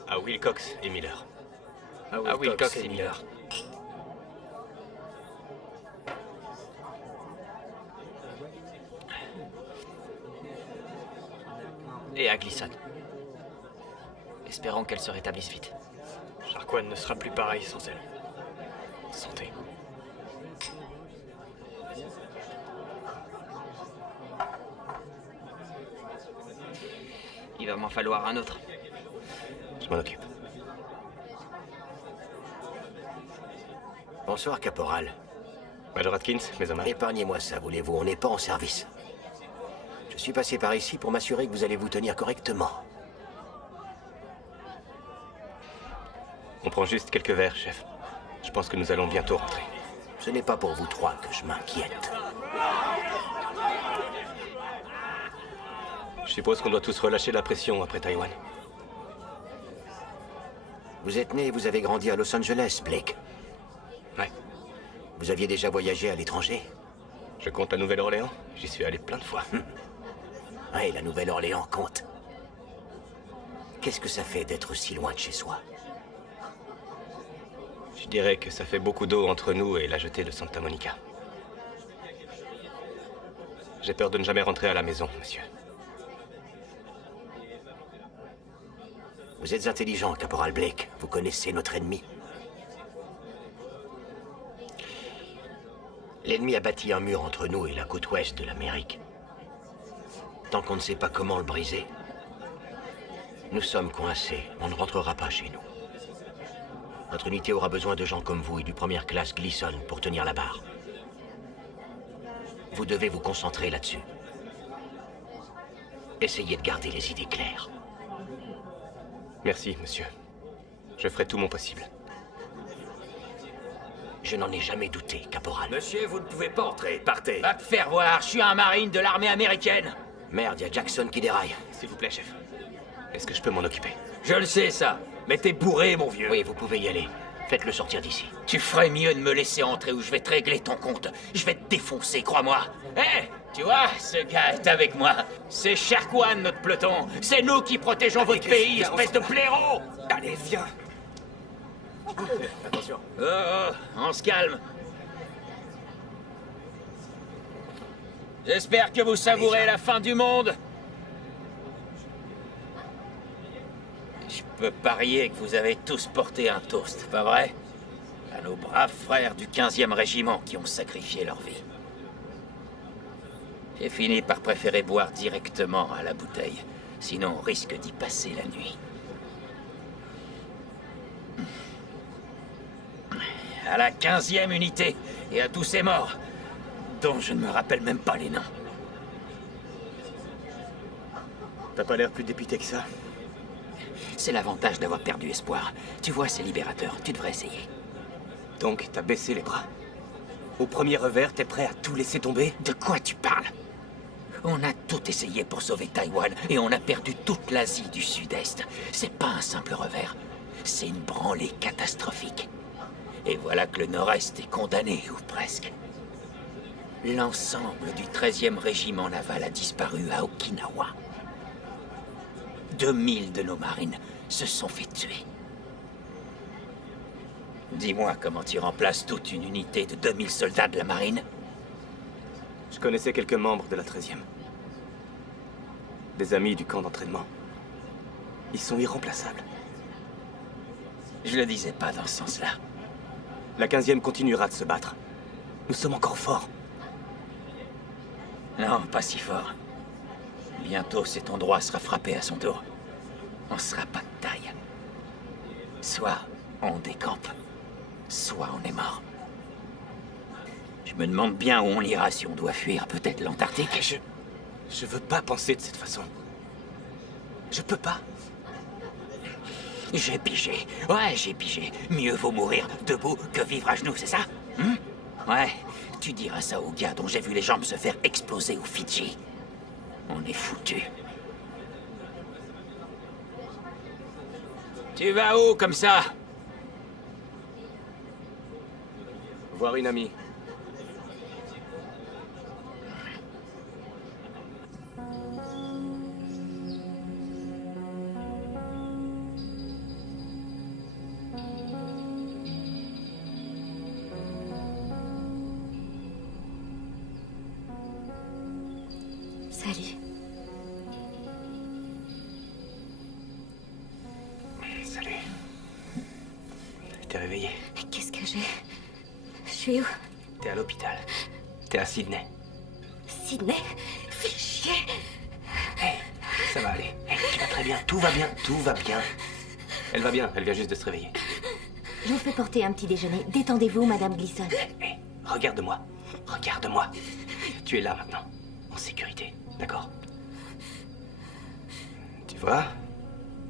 À Wilcox et Miller. À Wilcox et Miller. Et à Gleason. Espérons qu'elle se rétablisse vite. Sharkwan ne sera plus pareil sans elle. Santé. Il va m'en falloir un autre. Je m'en occupe. Bonsoir, caporal. Major Atkins, mes hommages. Épargnez-moi ça, voulez-vous, on n'est pas en service. Je suis passé par ici pour m'assurer que vous allez vous tenir correctement. On prend juste quelques verres, chef. Je pense que nous allons bientôt rentrer. Ce n'est pas pour vous trois que je m'inquiète. Je suppose qu'on doit tous relâcher la pression après Taïwan. Vous êtes né et vous avez grandi à Los Angeles, Blake. Ouais. Vous aviez déjà voyagé à l'étranger? Je compte la Nouvelle-Orléans. J'y suis allé plein de fois. Oui, la Nouvelle-Orléans compte. Qu'est-ce que ça fait d'être si loin de chez soi? Je dirais que ça fait beaucoup d'eau entre nous et la jetée de Santa Monica. J'ai peur de ne jamais rentrer à la maison, monsieur. Vous êtes intelligent, caporal Blake. Vous connaissez notre ennemi. L'ennemi a bâti un mur entre nous et la côte ouest de l'Amérique. Tant qu'on ne sait pas comment le briser, nous sommes coincés. On ne rentrera pas chez nous. Notre unité aura besoin de gens comme vous et du première classe Gleason pour tenir la barre. Vous devez vous concentrer là-dessus. Essayez de garder les idées claires. Merci, monsieur. Je ferai tout mon possible. Je n'en ai jamais douté, caporal. Monsieur, vous ne pouvez pas entrer. Partez. Va te faire voir, je suis un marine de l'armée américaine. Merde, y a Jackson qui déraille. S'il vous plaît, chef. Est-ce que je peux m'en occuper? Je le sais, ça. Mais t'es bourré, mon vieux. Oui, vous pouvez y aller. Faites-le sortir d'ici. Tu ferais mieux de me laisser entrer ou je vais te régler ton compte. Je vais te défoncer, crois-moi. Hé, tu vois, ce gars est avec moi. C'est Sharkwan, notre peloton. C'est nous qui protégeons votre pays, espèce de blaireau. Allez, viens. Attention. Oh, on se calme. J'espère que vous savourez la fin du monde. Je peux parier que vous avez tous porté un toast, pas vrai? À nos braves frères du 15e régiment qui ont sacrifié leur vie. J'ai fini par préférer boire directement à la bouteille. Sinon, on risque d'y passer la nuit. À la 15e unité et à tous ces morts, dont je ne me rappelle même pas les noms. T'as pas l'air plus dépité que ça. C'est l'avantage d'avoir perdu espoir. Tu vois, c'est libérateur. Tu devrais essayer. Donc, t'as baissé les bras. Au premier revers, t'es prêt à tout laisser tomber? De quoi tu parles? On a tout essayé pour sauver Taïwan et on a perdu toute l'Asie du Sud-Est. C'est pas un simple revers. C'est une branlée catastrophique. Et voilà que le Nord-Est est condamné, ou presque. L'ensemble du 13e régiment naval a disparu à Okinawa. 2000 de nos marines se sont fait tuer. Dis-moi comment tu remplaces toute une unité de 2000 soldats de la marine? Je connaissais quelques membres de la 13e. Des amis du camp d'entraînement. Ils sont irremplaçables. Je le disais pas dans ce sens-là. La 15e continuera de se battre. Nous sommes encore forts. Non, pas si fort. Bientôt, cet endroit sera frappé à son tour. On sera pas de taille. Soit on décampe, soit on est mort. Je me demande bien où on ira si on doit fuir. Peut-être l'Antarctique. Je veux pas penser de cette façon. Je peux pas. J'ai pigé. Ouais, j'ai pigé. Mieux vaut mourir debout que vivre à genoux, c'est ça? Ouais, tu diras ça aux gars dont j'ai vu les jambes se faire exploser aux Fidji. On est foutus. Tu vas où comme ça? Voir une amie. Salut. Salut. T'es réveillé? Qu'est-ce que j'ai? Je suis où? T'es à l'hôpital. T'es à Sydney. Sydney? Fais chier. Hey, ça va aller. Hey, tu vas très bien. Tout va bien. Tout va bien. Elle va bien. Elle vient juste de se réveiller. Je vous fais porter un petit déjeuner. Détendez-vous, Madame Gleason. Hey, regarde-moi. Regarde-moi. Tu es là maintenant. En sécurité. D'accord? Tu vois?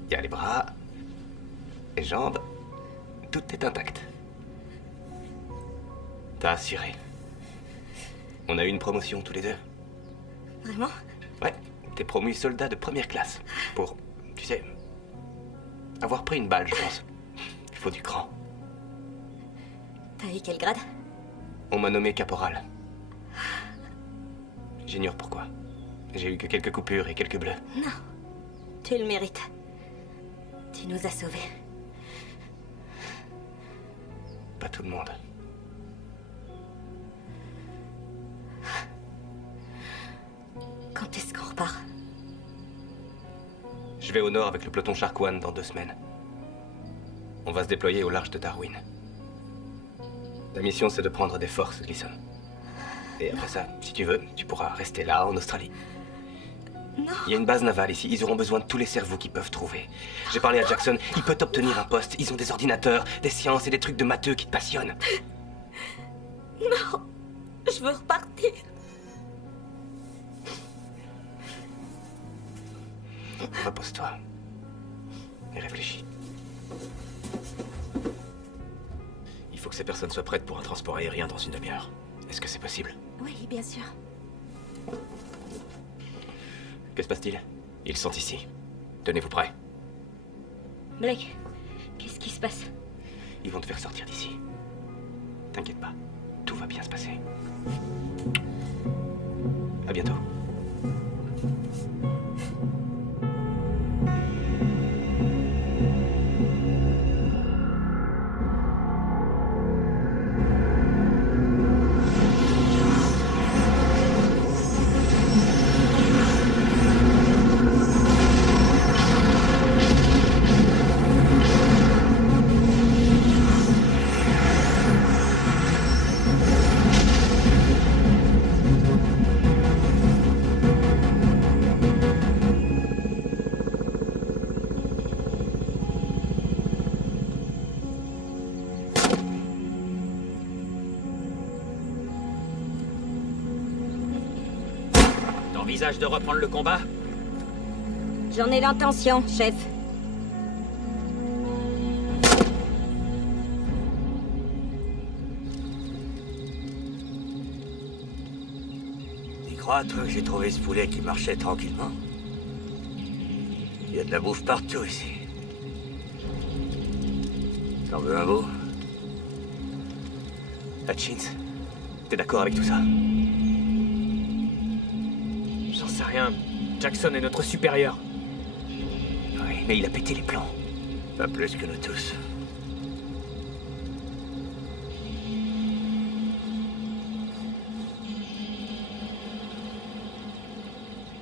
Il y a les bras, les jambes. Tout est intact. T'as assuré. On a eu une promotion tous les deux. Vraiment? Ouais, t'es promu soldat de première classe. Pour, tu sais, avoir pris une balle, je pense. Il faut du cran. T'as eu quel grade? On m'a nommé caporal. J'ignore pourquoi. J'ai eu que quelques coupures et quelques bleus. Non, tu le mérites. Tu nous as sauvés. Pas tout le monde. Quand est-ce qu'on repart? Je vais au nord avec le peloton Sharkwan dans 2 semaines. On va se déployer au large de Darwin. La mission, c'est de prendre des forces, Gleason. Et après ça, si tu veux, tu pourras rester là, en Australie. Non. Il y a une base navale ici. Ils auront besoin de tous les cerveaux qu'ils peuvent trouver. J'ai parlé à Jackson. Il peut obtenir un poste. Ils ont des ordinateurs, des sciences et des trucs de matheux qui te passionnent. Non. Je veux repartir. Repose-toi. Et réfléchis. Il faut que ces personnes soient prêtes pour un transport aérien dans une demi-heure. Est-ce que c'est possible? Oui, bien sûr. Que se passe-t-il? Ils sont ici. Tenez-vous prêts. Blake, qu'est-ce qui se passe? Ils vont te faire sortir d'ici. T'inquiète pas. Tout va bien se passer. À bientôt. T'envisages de reprendre le combat? J'en ai l'intention, chef. Tu crois, toi, que j'ai trouvé ce poulet qui marchait tranquillement? Il y a de la bouffe partout ici. T'en veux un bout? Hutchins, t'es d'accord avec tout ça? J'en sais rien. Jackson est notre supérieur. Oui, mais il a pété les plans. Pas plus que nous tous.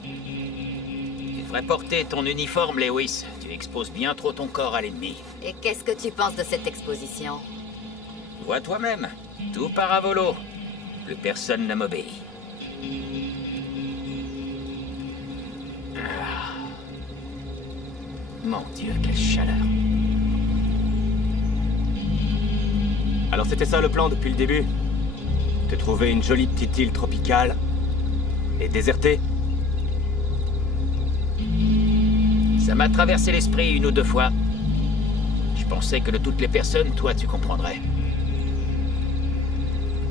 Tu devrais porter ton uniforme, Lewis. Tu exposes bien trop ton corps à l'ennemi. Et qu'est-ce que tu penses de cette exposition? Vois toi-même. Tout part à volo. Plus personne ne m'obéit. Mon Dieu, quelle chaleur. Alors c'était ça le plan depuis le début? Te trouver une jolie petite île tropicale et déserter? Ça m'a traversé l'esprit une ou deux fois. Je pensais que de toutes les personnes, toi, tu comprendrais.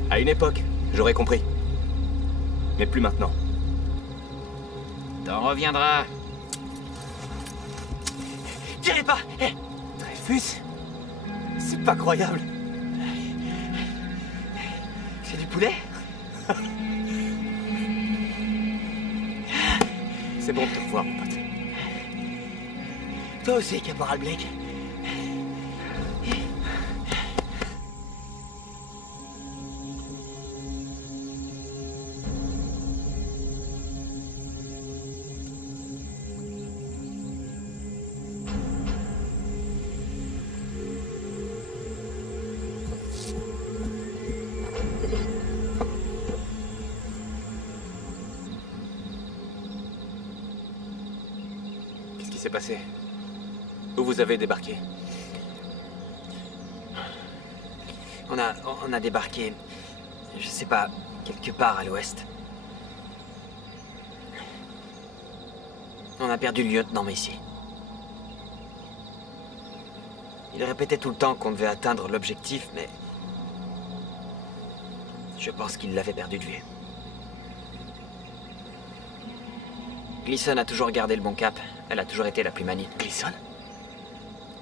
À une époque, j'aurais compris. Mais plus maintenant. T'en reviendras. Tirez pas! Dreyfus? C'est pas croyable. C'est du poulet? C'est bon de te revoir, mon pote. Toi aussi, Caporal Blake. Qu'est-ce qui s'est passé? Où vous avez débarqué? On a débarqué, je sais pas, quelque part à l'ouest. On a perdu le lieutenant Macy. Il répétait tout le temps qu'on devait atteindre l'objectif, mais... je pense qu'il l'avait perdu de vue. Gleason a toujours gardé le bon cap. Elle a toujours été la plus maligne. Gleason?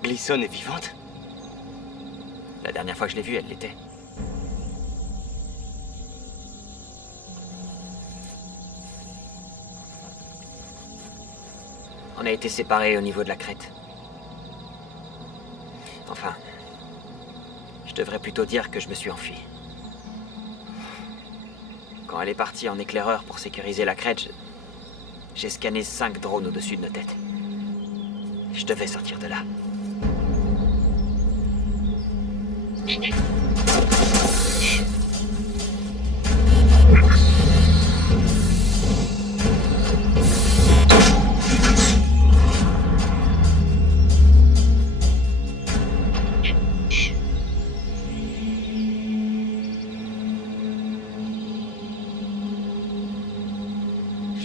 Gleason est vivante? La dernière fois que je l'ai vue, elle l'était. On a été séparés au niveau de la crête. Enfin, je devrais plutôt dire que je me suis enfui. Quand elle est partie en éclaireur pour sécuriser la crête, j'ai scanné 5 drones au-dessus de nos têtes. Je devais sortir de là. Je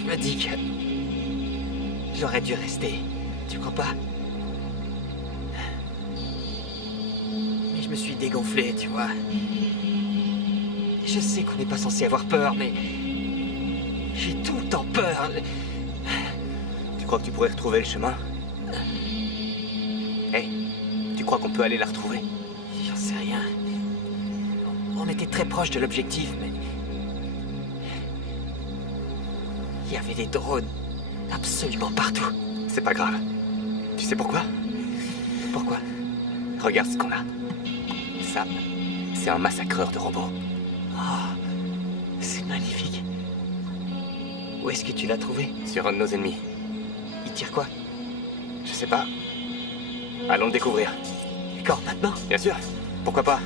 me dis que j'aurais dû rester. Tu crois pas? Mais je me suis dégonflé, tu vois. Je sais qu'on n'est pas censé avoir peur, mais... j'ai tout le temps peur. Tu crois que tu pourrais retrouver le chemin? Hey, tu crois qu'on peut aller la retrouver? J'en sais rien. On était très proche de l'objectif, mais... il y avait des drones absolument partout. C'est pas grave. Tu sais pourquoi? Pourquoi? Regarde ce qu'on a. Ça, c'est un massacreur de robots. Oh, c'est magnifique. Où est-ce que tu l'as trouvé? Sur un de nos ennemis. Il tire quoi? Je sais pas. Allons le découvrir. D'accord, maintenant? Bien sûr. Pourquoi pas?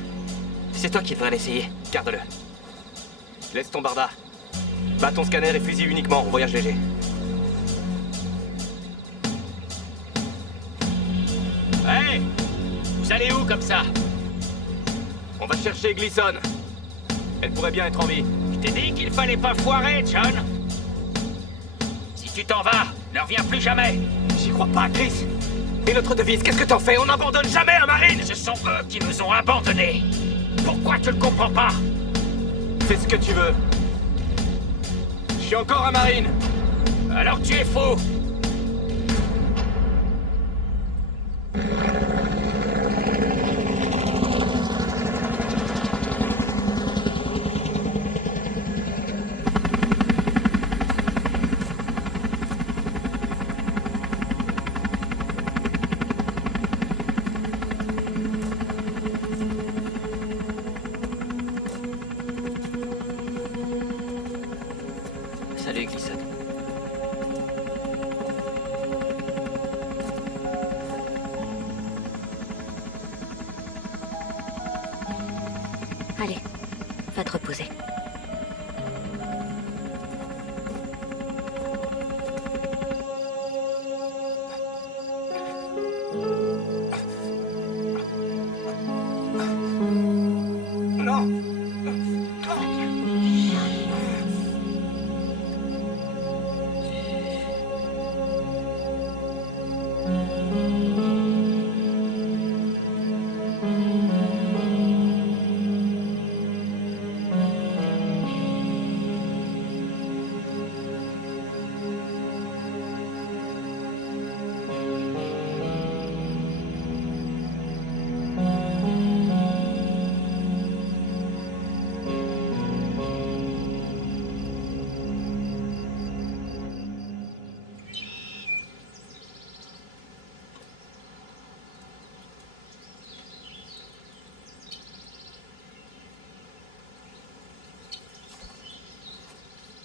C'est toi qui devrais l'essayer. Garde-le. Laisse ton barda. Bats ton scanner et fusil uniquement. On voyage léger. Hey! Vous allez où comme ça? On va chercher Gleason. Elle pourrait bien être en vie. Je t'ai dit qu'il fallait pas foirer, John. Si tu t'en vas, ne reviens plus jamais. J'y crois pas, Chris. Et notre devise, qu'est-ce que t'en fais? On n'abandonne jamais un marine. Ce sont eux qui nous ont abandonnés. Pourquoi tu le comprends pas? Fais ce que tu veux. Je suis encore un marine. Alors tu es fou. Salut, Gleason. Allez, va te reposer. Non.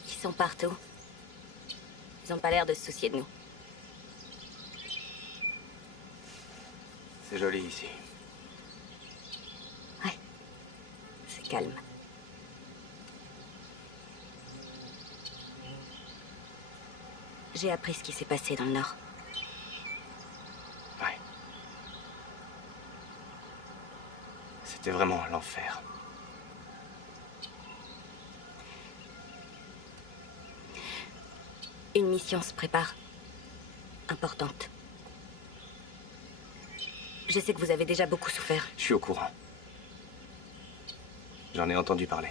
Ils sont partout. Ils ont pas l'air de se soucier de nous. C'est joli ici. Ouais. C'est calme. J'ai appris ce qui s'est passé dans le Nord. Ouais. C'était vraiment l'enfer. Une mission se prépare. Importante. Je sais que vous avez déjà beaucoup souffert. Je suis au courant. J'en ai entendu parler.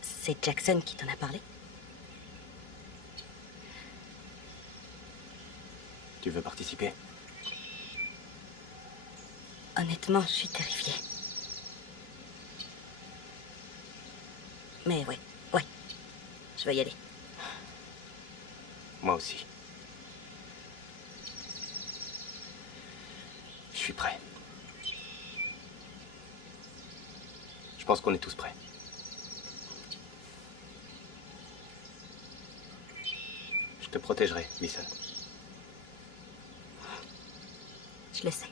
C'est Jackson qui t'en a parlé? Tu veux participer? Honnêtement, je suis terrifiée. Mais ouais. Je vais y aller. Moi aussi. Je suis prêt. Je pense qu'on est tous prêts. Je te protégerai, Gleason. Je le sais.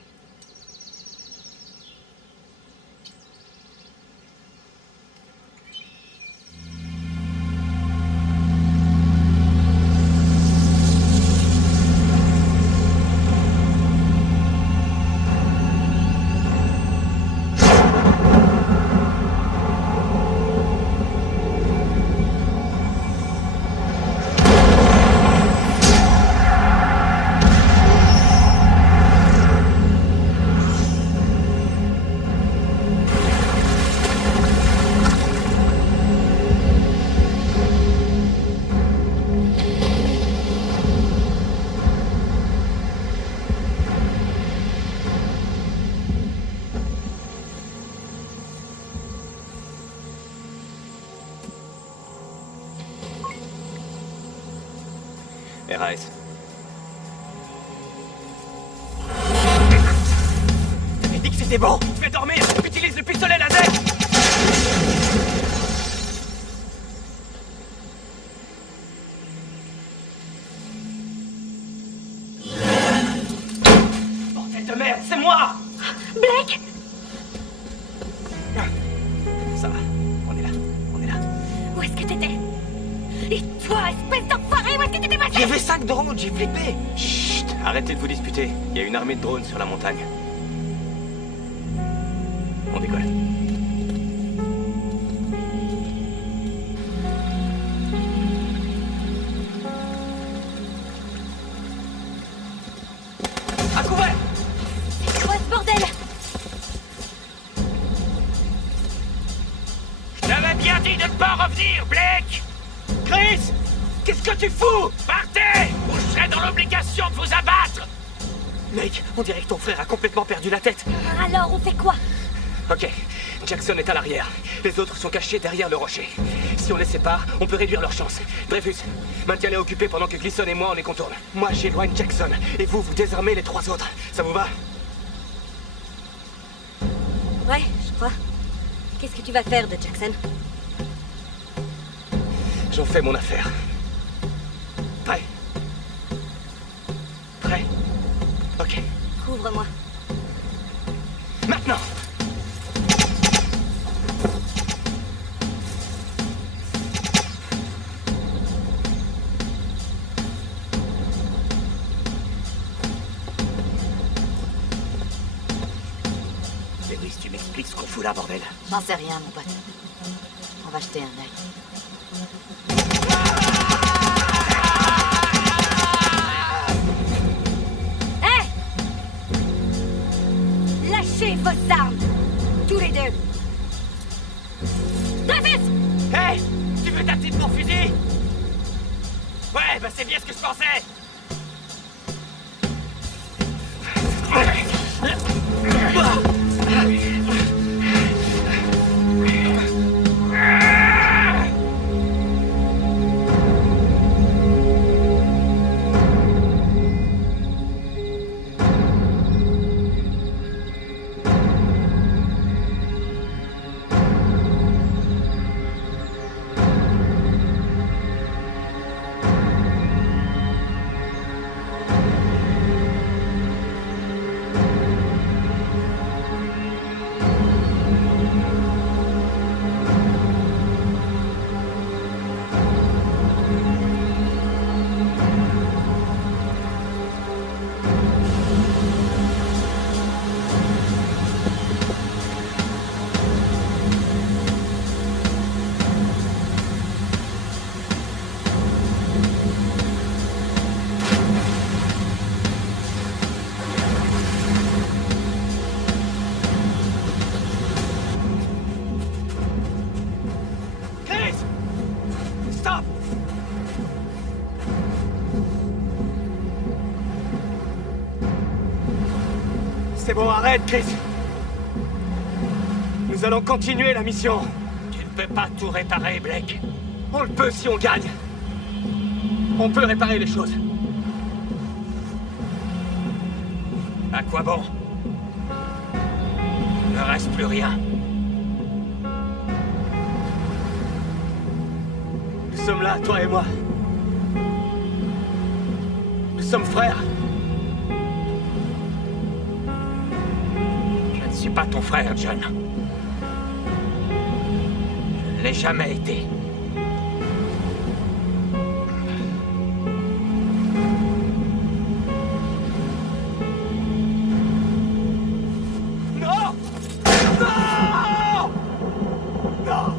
RAS. T'avais dit que c'était bon. Je vais dormir. Utilise le pistolet laser. Bordel de merde, c'est moi. Blake! Ça va, on est là, on est là. Où est-ce que t'étais? Et toi, espèce d'enfoiré, où est-ce que t'étais passé? Il y avait 5 drones, j'ai flippé. Chut, arrêtez de vous disputer. Il y a une armée de drones sur la montagne. On décolle. À couvert. C'est quoi ce bordel? Je t'avais bien dit de ne pas revenir, Blake! Chris, qu'est-ce que tu fous? Partez! Ou je serai dans l'obligation de vous abattre! Mec, on dirait que ton frère a complètement perdu la tête. Alors, on fait quoi? Ok, Jackson est à l'arrière. Les autres sont cachés derrière le rocher. Si on les sépare, on peut réduire leurs chances. Dreyfus, maintiens-les occupés pendant que Gleason et moi on les contourne. Moi j'éloigne Jackson, et vous désarmez les 3 autres. Ça vous va? Ouais, je crois. Qu'est-ce que tu vas faire de Jackson? J'en fais mon affaire. Prêt? Prêt? Ok. Couvre-moi. Maintenant! Lewis, tu m'expliques ce qu'on fout là, bordel? J'en sais rien, mon pote. On va jeter un œil. Hé! Lâchez vos armes! Tous les deux! Dreyfus! Hé! Tu veux ta petite pour fusil? Ouais, bah c'est bien ce que je pensais! C'est bon, arrête, Chris. Nous allons continuer la mission. Tu ne peux pas tout réparer, Blake. On le peut si on gagne. On peut réparer les choses. À quoi bon? Il ne reste plus rien. Nous sommes là, toi et moi. Nous sommes frères. Je ne suis pas ton frère, John. Je ne l'ai jamais été. Non! Non! Non!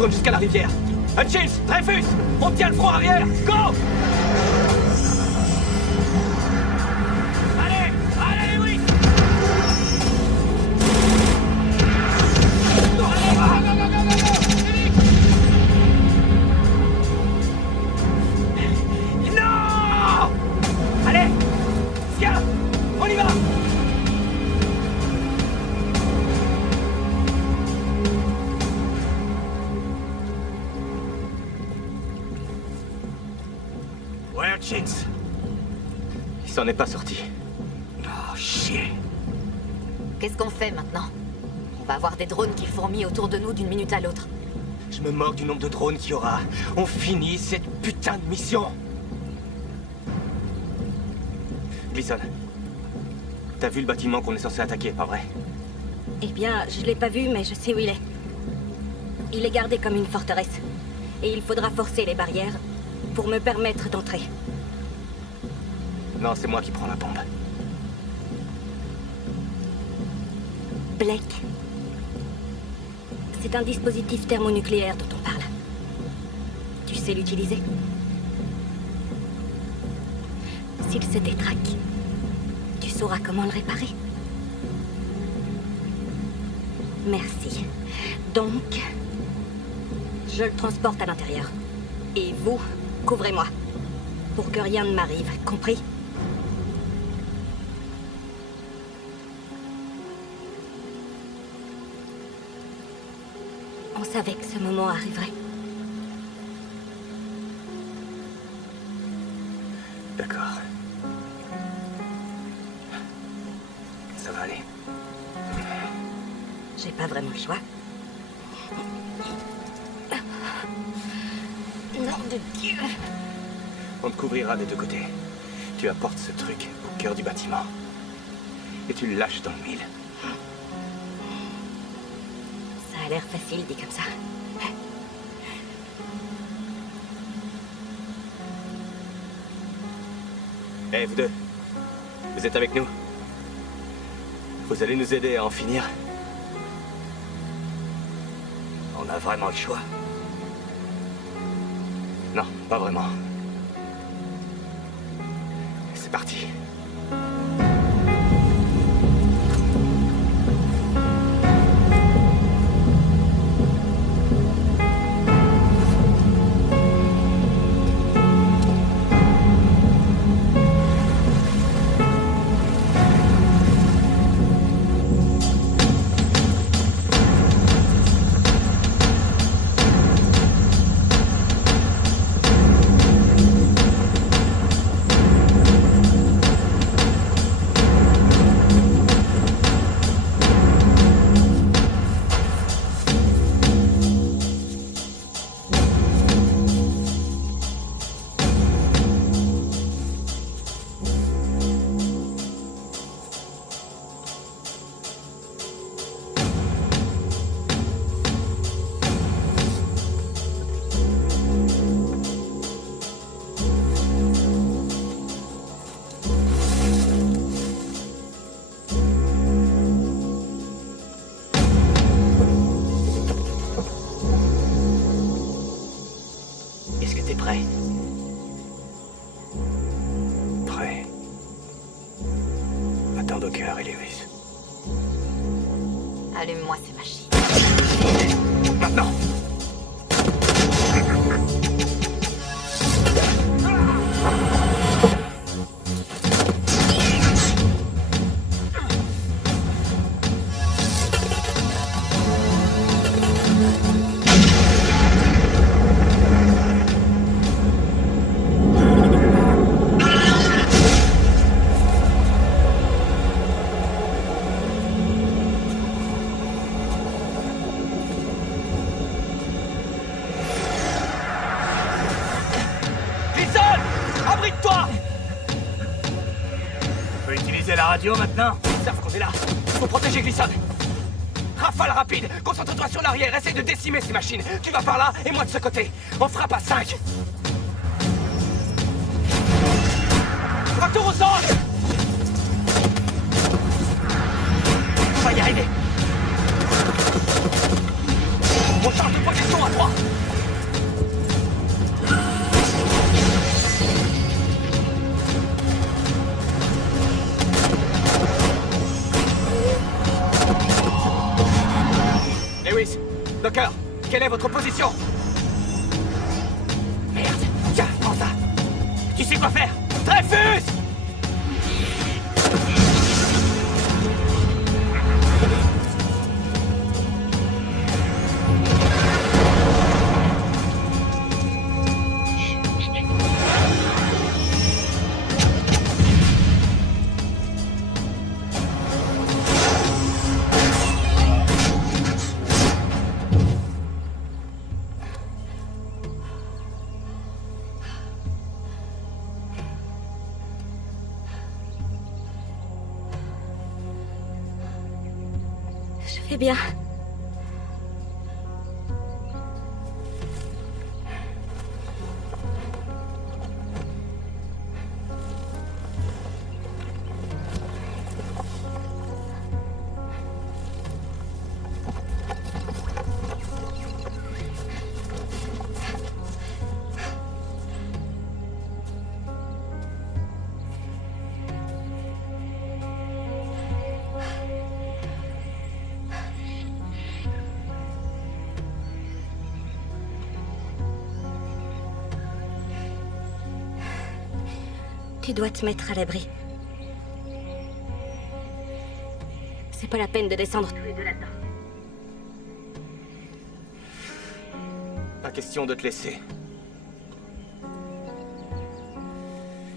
retourne jusqu'à la rivière. Hutchins, Dreyfus, on tient le front arrière. Go! Allez, allez, oui! Non! Allez! Tiens! On y va! Ouais, Hutchins. Il s'en est pas sorti. Oh, chier. Qu'est-ce qu'on fait maintenant? On va avoir des drones qui fourmillent autour de nous d'une minute à l'autre. Je me moque du nombre de drones qu'il y aura. On finit cette putain de mission. Gleason, t'as vu le bâtiment qu'on est censé attaquer, pas vrai? Eh bien, je l'ai pas vu, mais je sais où il est. Il est gardé comme une forteresse. Et il faudra forcer les barrières pour me permettre d'entrer. Non, c'est moi qui prends la bombe. Blake. C'est un dispositif thermonucléaire dont on parle. Tu sais l'utiliser? S'il se détraque, tu sauras comment le réparer. Merci. Donc, je le transporte à l'intérieur. Et vous, couvrez-moi. Pour que rien ne m'arrive, compris? On savait que ce moment arriverait. D'accord. Ça va aller. J'ai pas vraiment le choix. Nom de Dieu! On te couvrira des deux côtés. Tu apportes ce truc au cœur du bâtiment. Et tu le lâches dans le mille. Ça a l'air facile dit comme ça. Eh, vous deux. Vous êtes avec nous. Vous allez nous aider à en finir. On a vraiment le choix. Non, pas vraiment. C'est parti. prêt? Prêt. Attends Docker et Lewis. Allume-moi ces machines. Maintenant! La radio maintenant? Ils savent qu'on est là. Faut protéger Gleason. Rafale rapide. Concentre-toi sur l'arrière. Essaye de décimer ces machines. Tu vas par là et moi de ce côté. On frappe à 5. Retour au centre. On va y arriver. On change de position à 3. Lewis. Docker, quelle est votre position? Merde. Tiens, prends ça. Tu sais quoi faire? Dreyfus! Je vais bien. Tu dois te mettre à l'abri. C'est pas la peine de descendre. Tous les deux là-dedans. Pas question de te laisser.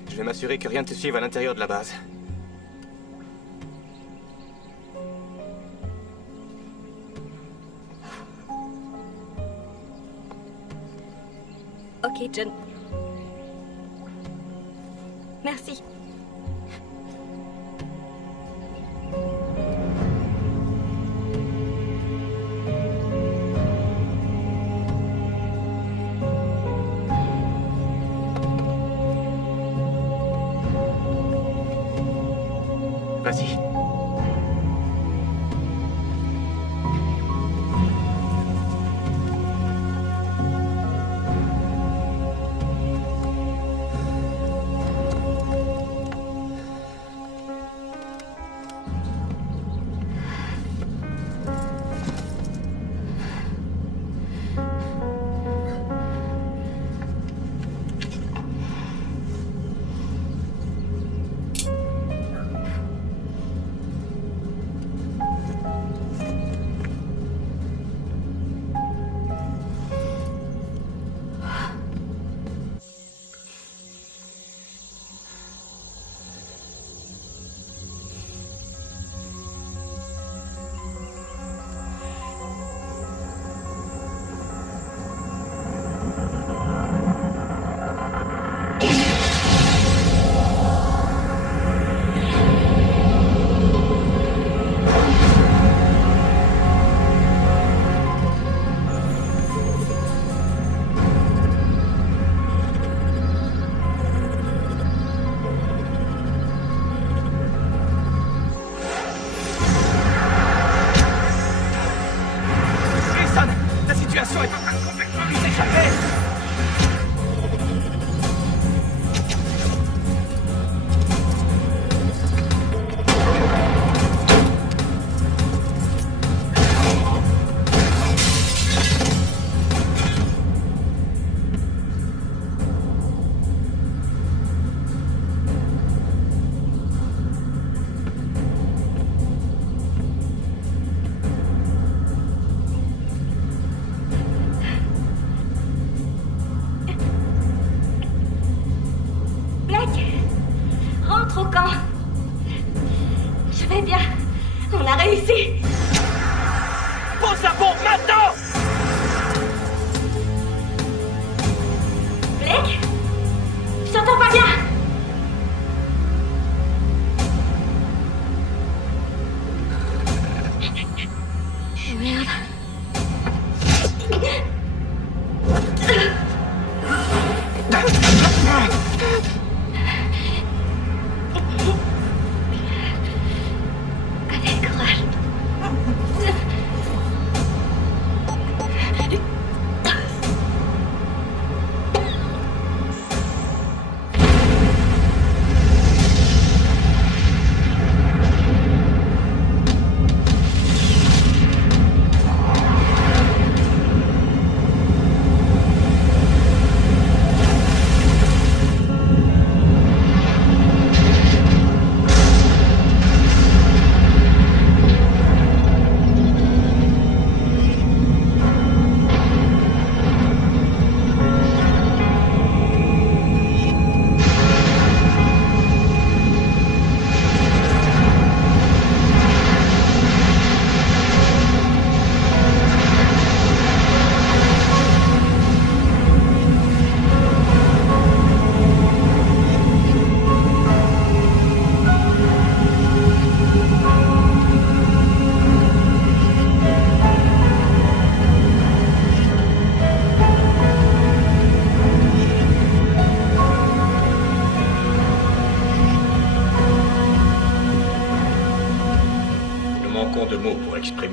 Je vais m'assurer que rien ne te suive à l'intérieur de la base. Ok, John. Merci. Vas-y.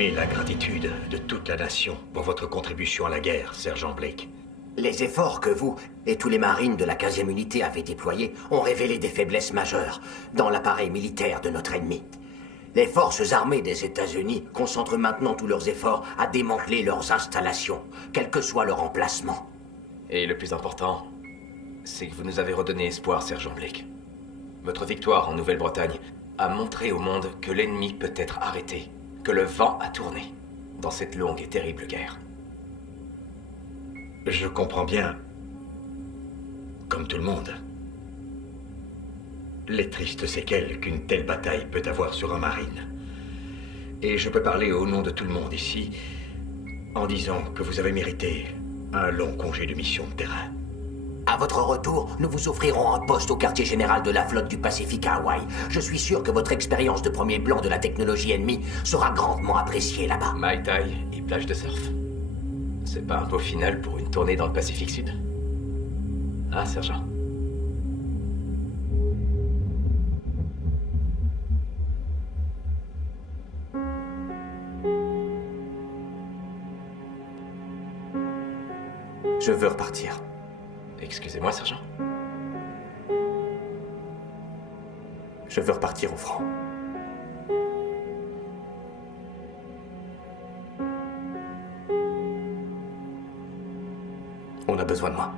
exprimer la gratitude de toute la nation pour votre contribution à la guerre, sergent Blake. Les efforts que vous et tous les marines de la 15e unité avez déployés ont révélé des faiblesses majeures dans l'appareil militaire de notre ennemi. Les forces armées des États-Unis concentrent maintenant tous leurs efforts à démanteler leurs installations, quel que soit leur emplacement. Et le plus important, c'est que vous nous avez redonné espoir, sergent Blake. Votre victoire en Nouvelle-Bretagne a montré au monde que l'ennemi peut être arrêté, que le vent a tourné dans cette longue et terrible guerre. Je comprends bien, comme tout le monde, les tristes séquelles qu'une telle bataille peut avoir sur un marine. Et je peux parler au nom de tout le monde ici, en disant que vous avez mérité un long congé de mission de terrain. À votre retour, nous vous offrirons un poste au quartier général de la flotte du Pacifique à Hawaï. Je suis sûr que votre expérience de premier blanc de la technologie ennemie sera grandement appréciée là-bas. Mai Tai et plage de surf. C'est pas un beau final pour une tournée dans le Pacifique Sud? Ah, sergent? Je veux repartir. Excusez-moi, sergent? Je veux repartir au front. On a besoin de moi.